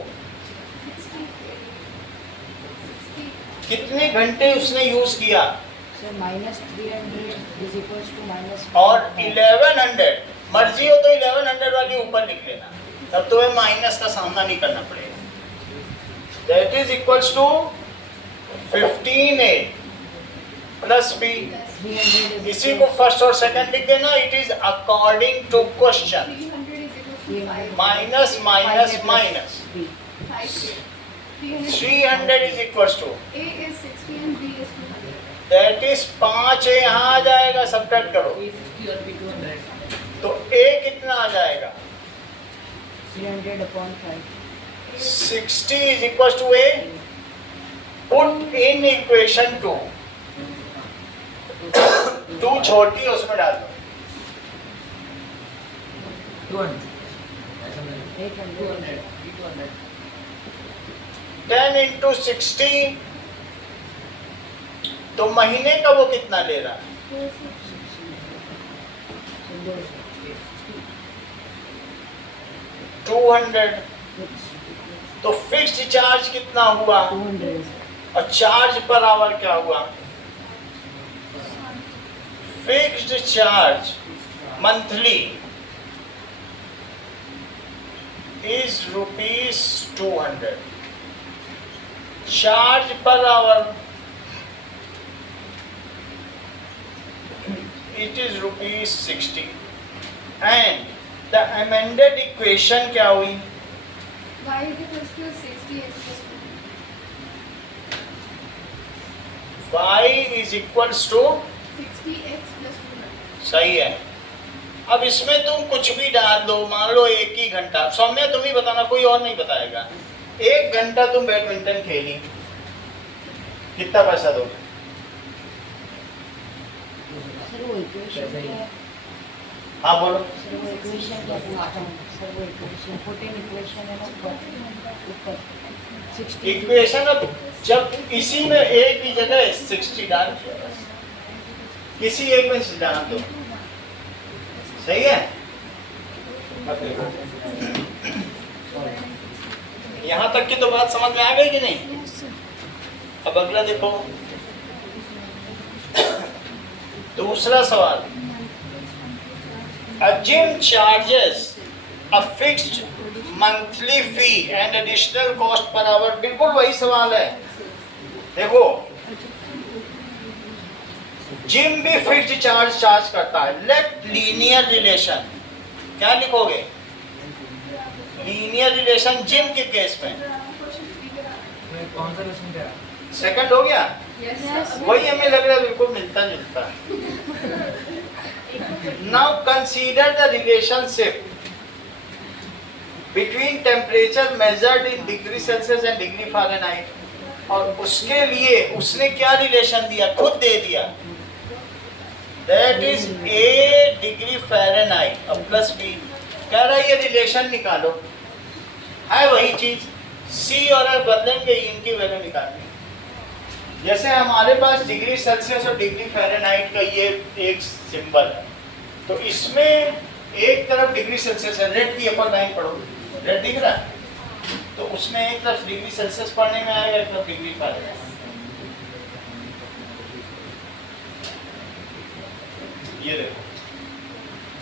कितने घंटे उसने यूज किया? Sir minus 300 is equals to minus. और 1100, मर्जी हो तो 1100 वाली ऊपर लिख लेना, तब तुम्हें माइनस का सामना नहीं करना पड़ेगा। That is equals to 15A plus B. 300 is इसी को फर्स्ट और सेकंड लिख देना। It is according to question. 300 is equal to 5। Minus minus minus. 300 is equals to, A is 60 and B is 200। दैट इज 5 यहाँ आ जाएगा, सब्ट्रैक्ट करो A 60 और B 200। तो A कितना आ जाएगा? 300/5। 60 is equals to A. Put in equation 2. 2 छोटी है, उसमें डाल दो। 200। ऐसा नहीं। 200 B 200। 10 into 60, तो महीने का वो कितना ले रहा है? 200। तो फिक्स्ड चार्ज कितना हुआ 200 और चार्ज पर आवर क्या हुआ? Fixed charge monthly is rupees 200. Charge per hour it is rupees 60. And the amended equation क्या हुई? Y is equals to 60x plus 200. Y is equals to 60x plus 200. सही है। अब इसमें तुम कुछ भी डाल दो, मान लो 1 ही घंटा, सौम्या तुम ही बताना, कोई और नहीं बताएगा। 1 घंटा तुम बैडमिंटन खेली, कितना पैसा दोगे? सर वो इक्वेशन है। हाँ बोलो। सर वो इक्वेशन क्या पूछता हूँ? सर वो इक्वेशन 14 इक्वेशन है ना ऊपर 60 इक्वेशन अब जब इसी में एक की जगह 60 डाल दो, किसी एक में से डाल दो, सही है। अब देखो यहाँ तक की तो बात समझ में आ गई कि नहीं? अब अगला देखो, दूसरा सवाल, a gym charges a fixed monthly fee and additional cost per hour। बिल्कुल वही सवाल है। देखो जिम भी फिक्स्ड चार्ज करता है। लेट लीनियर रिलेशन, क्या लिखोगे? लीनियर रिलेशन जिम के केस में कौन सा क्वेश्चन क्या? सेकंड हो गया। Yes. वही हमें लग रहा है बिल्कुल मिलता जुलता। Now consider the relationship between temperature measured in degree Celsius and degree Fahrenheit. और उसके लिए उसने क्या रिलेशन दिया? खुद दे दिया, that is A degree Fahrenheit और प्लस B। कह रहा है ये रिलेशन निकालो, है वही चीज। C और F बदलेंगे, इनकी वैल्यू निकालनी। जैसे हमारे पास डिग्री सेल्सियस और डिग्री फ़ारेनहाइट का ये एक सिंबल है, तो इसमें एक तरफ डिग्री सेल्सियस है, रेड की अपर लाइन पढ़ो, रेड दिख रहा है, तो उसमें एक तरफ डिग्री सेल्सियस पढ़ने में आएगा, एक तरफ डिग्री फ़ारेनहाइट। ये देखो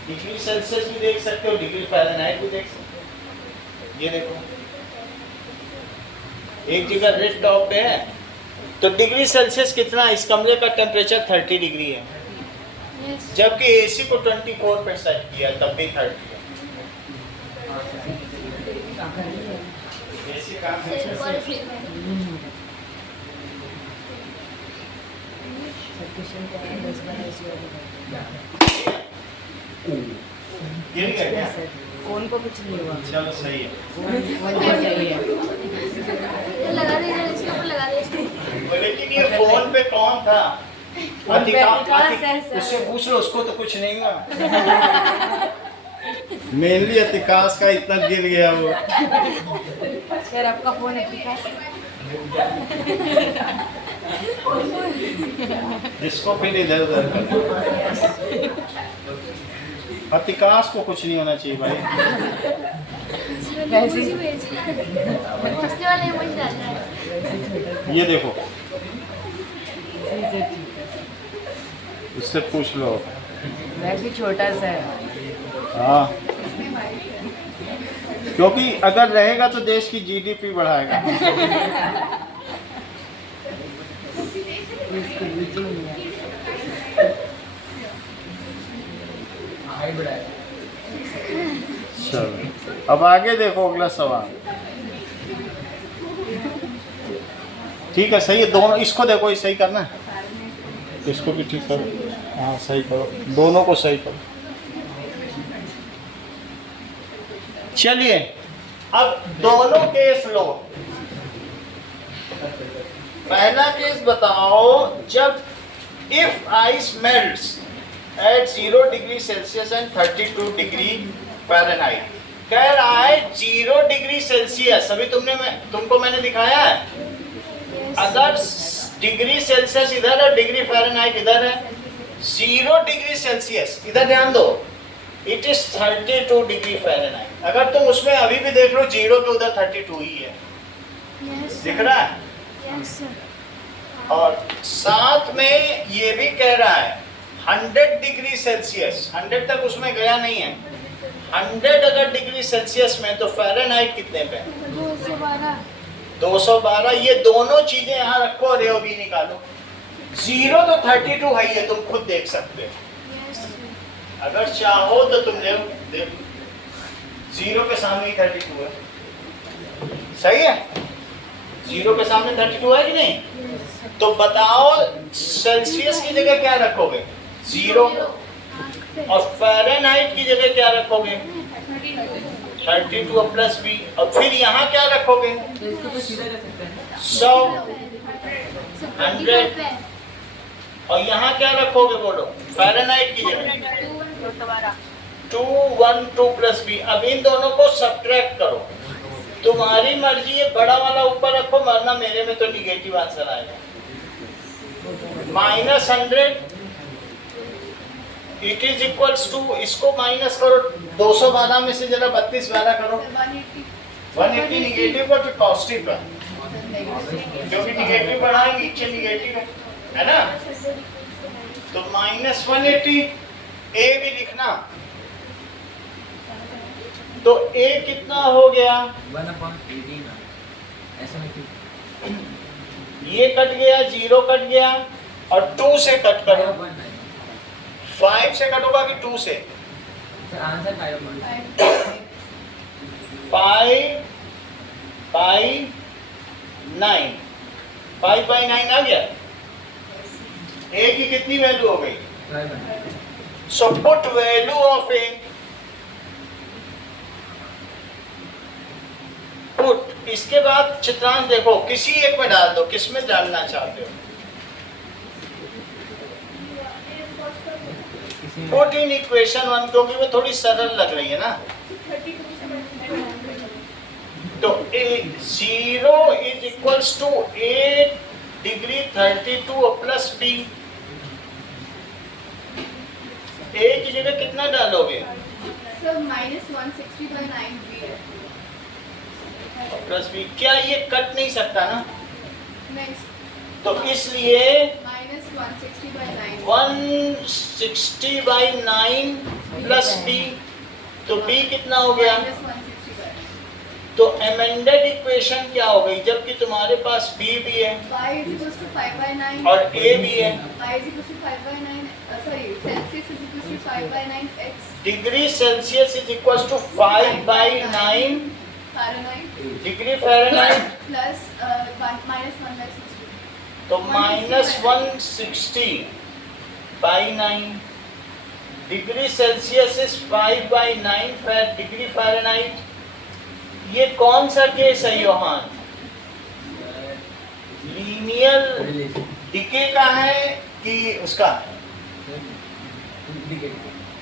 डिग्री सेल्सियस भी देख सकते हो, डिग्री फ़ारेनहाइट भी देख सकते हो। ये देखो एक जगह रेड टॉप पे है, तो डिग्री सेल्सियस कितना? इस कमरे का टेम्परेचर 30 डिग्री है, जबकि एसी को 24 पे सेट किया है, तब भी 30 है। एसी काम गिर गया क्या? फोन को कुछ नहीं हुआ। चलो सही है। फोन सही है। लगा दीजिए, इसके ऊपर लगा दीजिए। लेकिन ये फोन पे कौन था? विकास है सर। उससे पूछ लो, उसको तो कुछ नहीं हुआ। मेनली अतिकाश का इतना गिर गया वो। सर आपका फोन है विकास? इसको फिर इधर उधर कर। अतिकाश को कुछ नहीं होना चाहिए भाई। हंसने वाले इमोजी डालना है। ये देखो उससे पूछ लो। वैसे छोटा सा है। हाँ, क्योंकि अगर रहेगा तो देश की जीडीपी बढ़ाएगा। इसको नीचे नहीं है। हाइट बढ़ाएगा। चलो अब आगे देखो अगला सवाल। ठीक है, सही है। दोनों इसको देखो, ये सही करना है, इसको भी ठीक करो। हाँ सही करो, दोनों को सही करो। चलिए अब दोनों केस लो। पहला केस बताओ, जब if ice melts at 0 degree Celsius and 32 degree Fahrenheit. कह रहा है 0 डिग्री सेल्सियस, अभी तुमको मैंने दिखाया है। अगर डिग्री सेल्सियस इधर है, डिग्री फ़ारेनहाइट इधर है, 0 डिग्री सेल्सियस इधर ध्यान दो, इट इज 32 डिग्री फ़ारेनहाइट। अगर तुम उसमें अभी भी देख लो 0 के उधर 32 ही है, दिख रहा है? और साथ में ये भी कह रहा है 100 डिग्री सेल्सियस, 100 तक उसमें गया नहीं है, 100 अगर डिग्री सेल्सियस में तो फ़ारेनहाइट कितने पे? 212। ये दोनों चीजें यहाँ रखो और ये भी निकालो। 0 तो 32 है, ये तुम खुद देख सकते हो, अगर चाहो तो तुम देखो 0 के सामने ही 32 है, सही है? 0 के सामने 32 है कि नहीं? तो बताओ सेल्सियस की जगह क्या रखोगे? 0। और फ़ारेनहाइट की जगह क्या रखोगे? 32 प्लस बी। और फिर यहाँ क्या रखोगे? तो इसको तो सीधा कर सकते हैं 100, 100। और यहाँ क्या रखोगे बोलो? फ़ारेनहाइट की जगह 212 प्लस बी। अब इन दोनों को सब्ट्रैक्ट करो, तुम्हारी मर्जी है, बड़ा वाला ऊपर रखो, वरना मेरे में तो निगेटिव आंसर आएगा। -100 इट इज इक्वल्स टू, इसको माइनस करो, 212 में से जरा 32 12 करो, 180 निगेटिव का तो पॉजिटिव का, क्योंकि निगेटिव बढ़ाएंगे, नीचे निगेटिव है ना? तो -180, ए भी लिखना। तो ए कितना हो गया? 1/18 ऐसा नहीं, ये कट गया, 0 कट गया, और 2 से कट करो। 5 से कटोगा कि 2 से? आंसर 5/9 5/9 आ गया। ए की कितनी वैल्यू हो गई? So put value of A, put, इसके बाद चित्रांश देखो, किसी एक में डाल दो, किस में डालना चाहते हो? पुट इन इक्वेशन 1, क्योंकि वो थोड़ी सरल लग रही है ना। तो 0 is equals to 8 degree 32 plus b. A की जगह कितना डालोगे? सर -160/9 भी है। प्लस बी, क्या ये कट नहीं सकता ना? नहीं, तो इसलिए -160/9 160/9 प्लस बी, तो बी कितना हो गया? -160/9 तो अमेंडेड इक्वेशन क्या हो गई, जबकि तुम्हारे पास बी भी है y = 5/9 और ए भी है। y = 5/9, sorry, Celsius = 5/9 x degree Celsius is equal to 5/9 Fahrenheit degree Fahrenheit, plus -1/60. तो -160/9 degree Celsius is 5/9 degree Fahrenheit. ये कौन सा केस है योहान? लीनियर डिके का है कि उसका?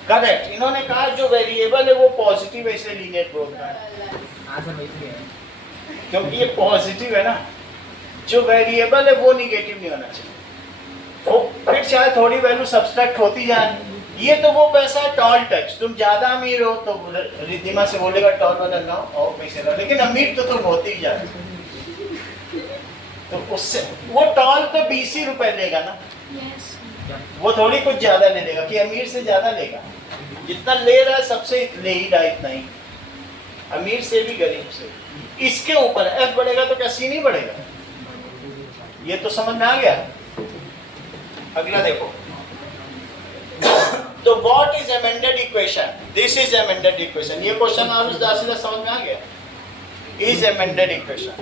करेक्ट, इन्होंने कहा जो वेरिएबल है वो पॉजिटिव है, इसलिए लीनियर ग्रोथ का है, आंसर वही है क्योंकि ये पॉजिटिव है ना। जो वेरिएबल है वो निगेटिव नहीं होना चाहिए, वो फिर चाहे थोड़ी वैल्यू सब्सट्रैक्ट होती जाए। ये तो वो पैसा है टॉल टैक्स, तुम ज्यादा अमीर हो तो रिद्धिमा से बोलेगा टॉल वाला लाओ और पैसे लाओ, लेकिन अमीर तो तुम होते ही जाते, तो उससे वो टॉल तो 20 रुपए लेगा ना, वो थोड़ी कुछ ज्यादा ले लेगा कि अमीर से ज्यादा लेगा, जितना ले रहा है सबसे ले ही रहा, इतना ही, अमीर से भी गरीब से। इसके ऊपर एफ बढ़ेगा तो क्या सी नहीं बढ़ेगा? ये तो समझ में आ गया। अगला देखो, तो what is amended equation? This is amended equation. ये क्वेश्चन आरुष दास से समझ में आ गया। इज अमेंडेड इक्वेशन,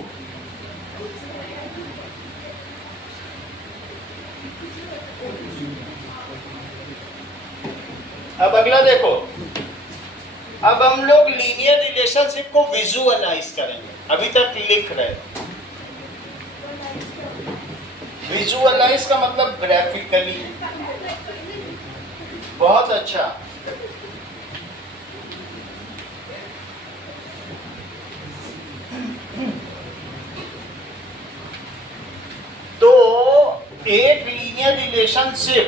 अब अगला देखो, अब हम लोग लीनियर रिलेशनशिप को विजुअलाइज करेंगे। अभी तक लिख रहे, विजुअलाइज का मतलब ग्राफिकली। बहुत अच्छा, तो एक लीनियर रिलेशनशिप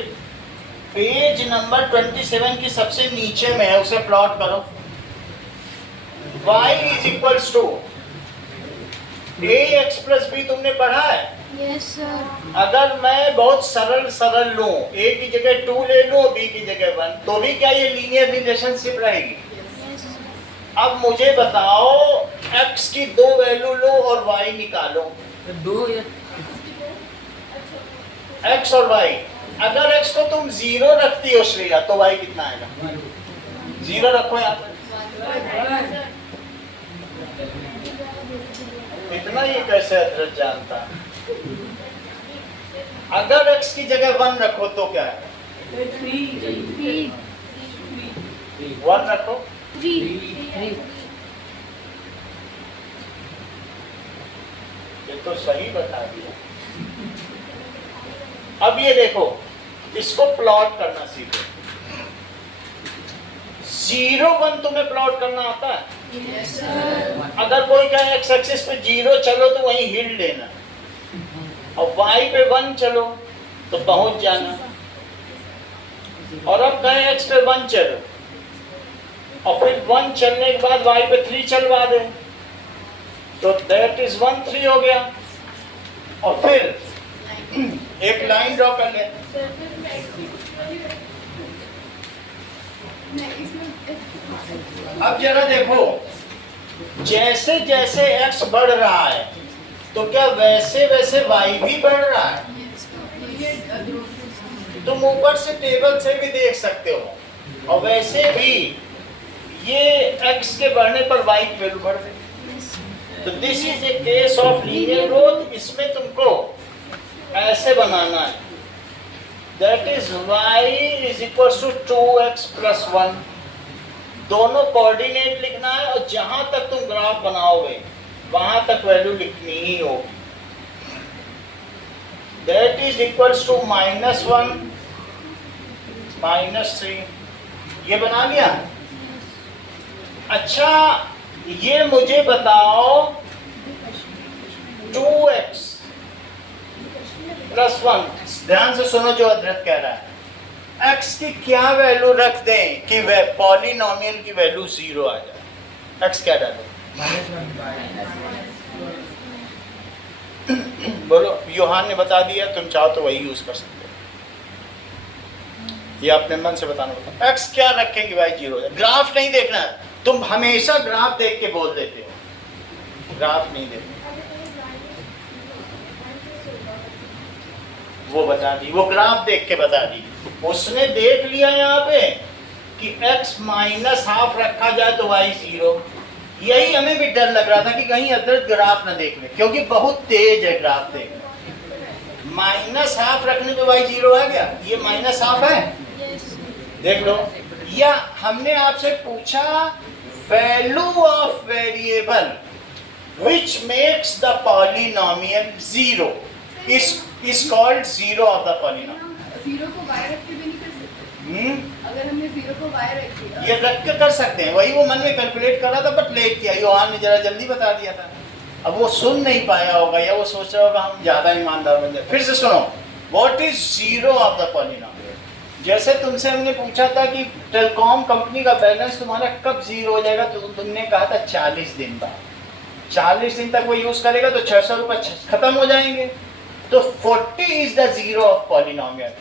पेज नंबर 27 की सबसे नीचे में है, उसे प्लॉट करो। y is equals to A x plus B तुमने पढ़ा है। Yes, sir. अगर मैं बहुत सरल लूं, ए की जगह 2 ले लूं, बी की जगह 1, तो भी क्या ये लीनियर रिलेशनशिप रहेगी? Yes, sir. अब मुझे बताओ, x की 2 वैल्यू लो और y निकालो। दो या x और y, अगर x को तुम 0 रखती हो श्रेया, तो y कितना आएगा? 0 रखो यहाँ पर। इतना ये कैसे अदरक जानता है? अगर x की जगह 1 रखो तो क्या है? 1 रखो। 3 ये तो सही बता दिया। अब ये देखो, इसको प्लॉट करना सीखो। 0 1 तुम्हें प्लॉट करना आता है? Yes, sir. अगर कोई कहे x एक्सिस पे 0 चलो तो वहीं हिल लेना, और y पे 1 चलो तो पहुंच जाना, और अब कहे x पे 1 चलो और फिर 1 चलने के बाद y पे 3 चलवा दे, तो दैट इज 1 3 हो गया, और फिर एक लाइन ड्रॉ कर ले। अब जरा देखो, जैसे जैसे x बढ़ रहा है तो क्या वैसे वैसे y भी बढ़ रहा है? तुम ऊपर से टेबल से भी देख सकते हो, और वैसे भी ये x के बढ़ने पर y की वैल्यू बढ़ गई। तो this is a case of linear growth. इसमें तुमको ऐसे बनाना है, that is y is equal to 2x plus 1। दोनों कोऑर्डिनेट लिखना है, और जहां तक तुम ग्राफ बनाओगे वहां तक वैल्यू लिखनी ही होगी। That is equal to -1 -3। ये बना लिया? अच्छा, ये मुझे बताओ 2x प्लस 1, ध्यान से सुनो जो अदरक कह रहा है। x की क्या वैल्यू रख दें कि वह पॉलिनोमियल की वैल्यू 0 आ जाए? x क्या डालो? बोलो, योहान ने बता दिया, तुम चाहो तो वही यूज कर सकते हो। ये अपने मन से बताना होता है। x क्या रखें कि भाई 0 हो जाए? ग्राफ नहीं देखना है, तुम हमेशा ग्राफ देख के बोल देते हो, ग्राफ नहीं देखना। वो बता दी, वो ग्राफ देख के बता दी। उसने देख लिया यहाँ पे कि x माइनस हाफ रखा जाए तो y 0। यही हमें भी डर लग रहा था कि कहीं अदरक ग्राफ ना देख ले, क्योंकि बहुत तेज है ग्राफ देखना। माइनस हाफ रखने पे y 0 आ गया। ये माइनस हाफ है, देख लो। या हमने आपसे पूछा value of variable which makes the polynomial 0 is called 0 of the polynomial। 0 को y रख के भी नहीं कर सकते। अगर हमने 0 को y रख दिया, ये रख के कर सकते हैं। वही वो मन में कैलकुलेट कर रहा था, बट लेट किया। योहान ने जरा जल्दी बता दिया था। अब वो सुन नहीं पाया होगा, या वो सोच रहा होगा हम ज्यादा ईमानदार बन जाए। फिर से सुनो, what is 0 of the polynomial. जैसे तुमसे हमने पूछा था कि टेलीकॉम कंपनी का बैलेंस तुम्हारा कब 0 हो जाएगा, तो तुमने कहा था 40 दिन बाद। 40 दिन तक वो यूज करेगा तो 600 रुपये खत्म हो जाएंगे। तो 40 इज द 0 ऑफ पॉलिनोमियल।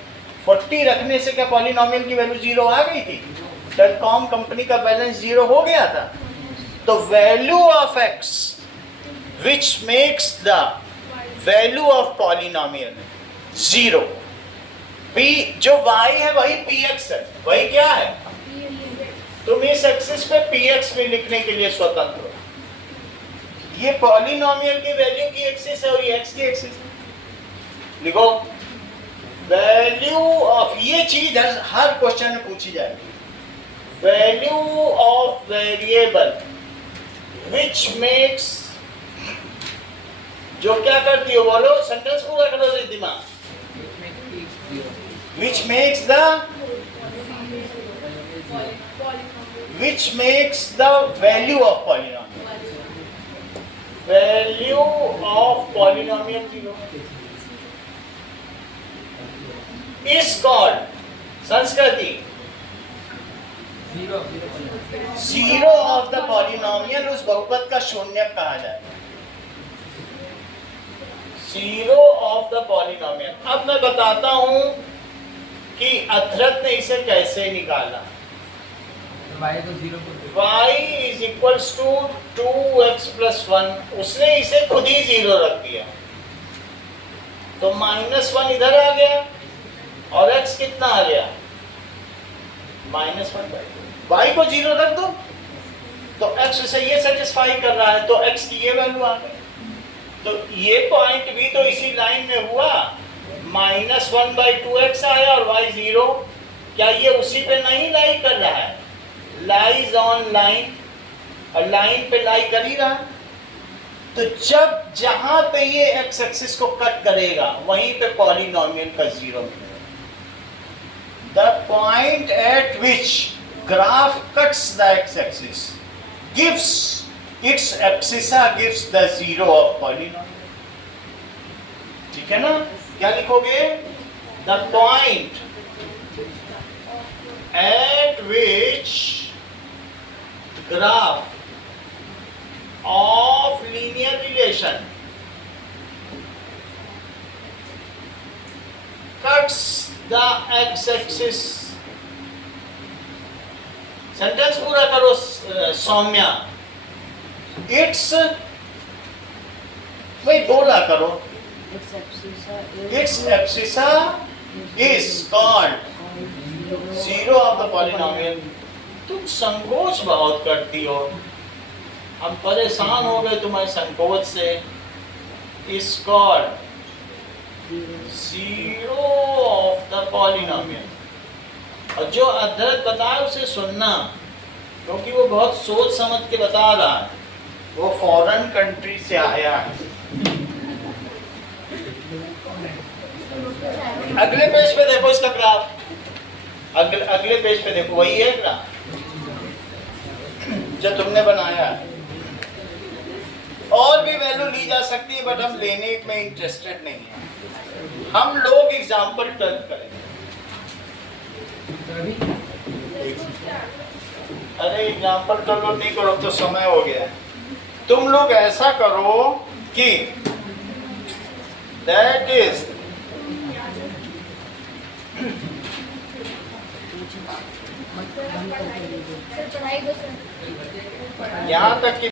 40 रखने से क्या पॉलिनोमियल की वैल्यू 0 आ गई थी? टेलीकॉम कंपनी का बैलेंस 0 हो गया था। तो value of x which makes the value of polynomial 0, p जो y है वही px है। वही क्या है? तुम इस एक्सिस पे px में लिखने के लिए स्वतंत्र हो। ये पॉलिनोमियल की वैल्यू की एक्सिस है और ये x की एक्सिस है। लिखो, वैल्यू ऑफ, ये चीज हर क्वेश्चन में पूछी जाएगी। Value of variable which makes, जो क्या करती हो बोलो, सेंटेंस पूरा करो दिमाग। Which makes the, which makes the value of polynomial, value of polynomial 0 is called, संस्कृति, 0 ऑफ द पॉलिनोमियल, उस बहुपद का शून्य कहा जाए। Zero of the polynomial. अब मैं बताता हूं कि अथरत ने इसे कैसे निकाला। y को 0 को y is equals to 2x plus 1, उसने इसे खुद ही 0 रख दिया, तो -1 इधर आ गया और x कितना आ गया, -1/2। y को 0 रख दो तो x से ये सेटिस्फाई कर रहा है, तो x की ये वैल्यू आ गई। तो ये पॉइंट भी तो इसी लाइन में हुआ, -1/2x आया और y 0। क्या ये उसी पे नहीं लाई कर रहा है? लाइज ऑन लाइन, और लाइन पे लाई कर ही रहा। तो जब जहां पे ये x एक्सिस को कट करेगा वहीं पे पॉलिनोमियल का 0 मिलेगा। The point eight which graph cuts the x axis gives its abscissa gives the 0 of polynomial। ठीक है ना? क्या लिखोगे? The point at which graph of linear relation cuts the x-axis। Sentence पूरा करो सौम्या। इट्स भाई बोला करो। Its abscissa is called zero of the polynomial। तुम संकोच बहुत करती हो, हम परेशान हो गए तुम्हारे संकोच से। is called zero of the polynomial। और जो अध्ययन बताए उसे सुनना, क्योंकि वो बहुत सोच समझ के बता रहा है, वो फॉरेन कंट्री से आया है। अगले पेज पे देखो इसका ग्राफ, अगले पेज पे देखो, वही है ग्राफ जो तुमने बनाया है। और भी वैल्यू ली जा सकती है, बट हम लेने में इंटरेस्टेड नहीं है। हम लोग एग्जाम्पल टर्न करेंगे। अरे एग्जाम्पल करो नहीं करो तो समय हो गया है। तुम लोग ऐसा करो कि दैट इज पढ़ाई को यहाँ तक कि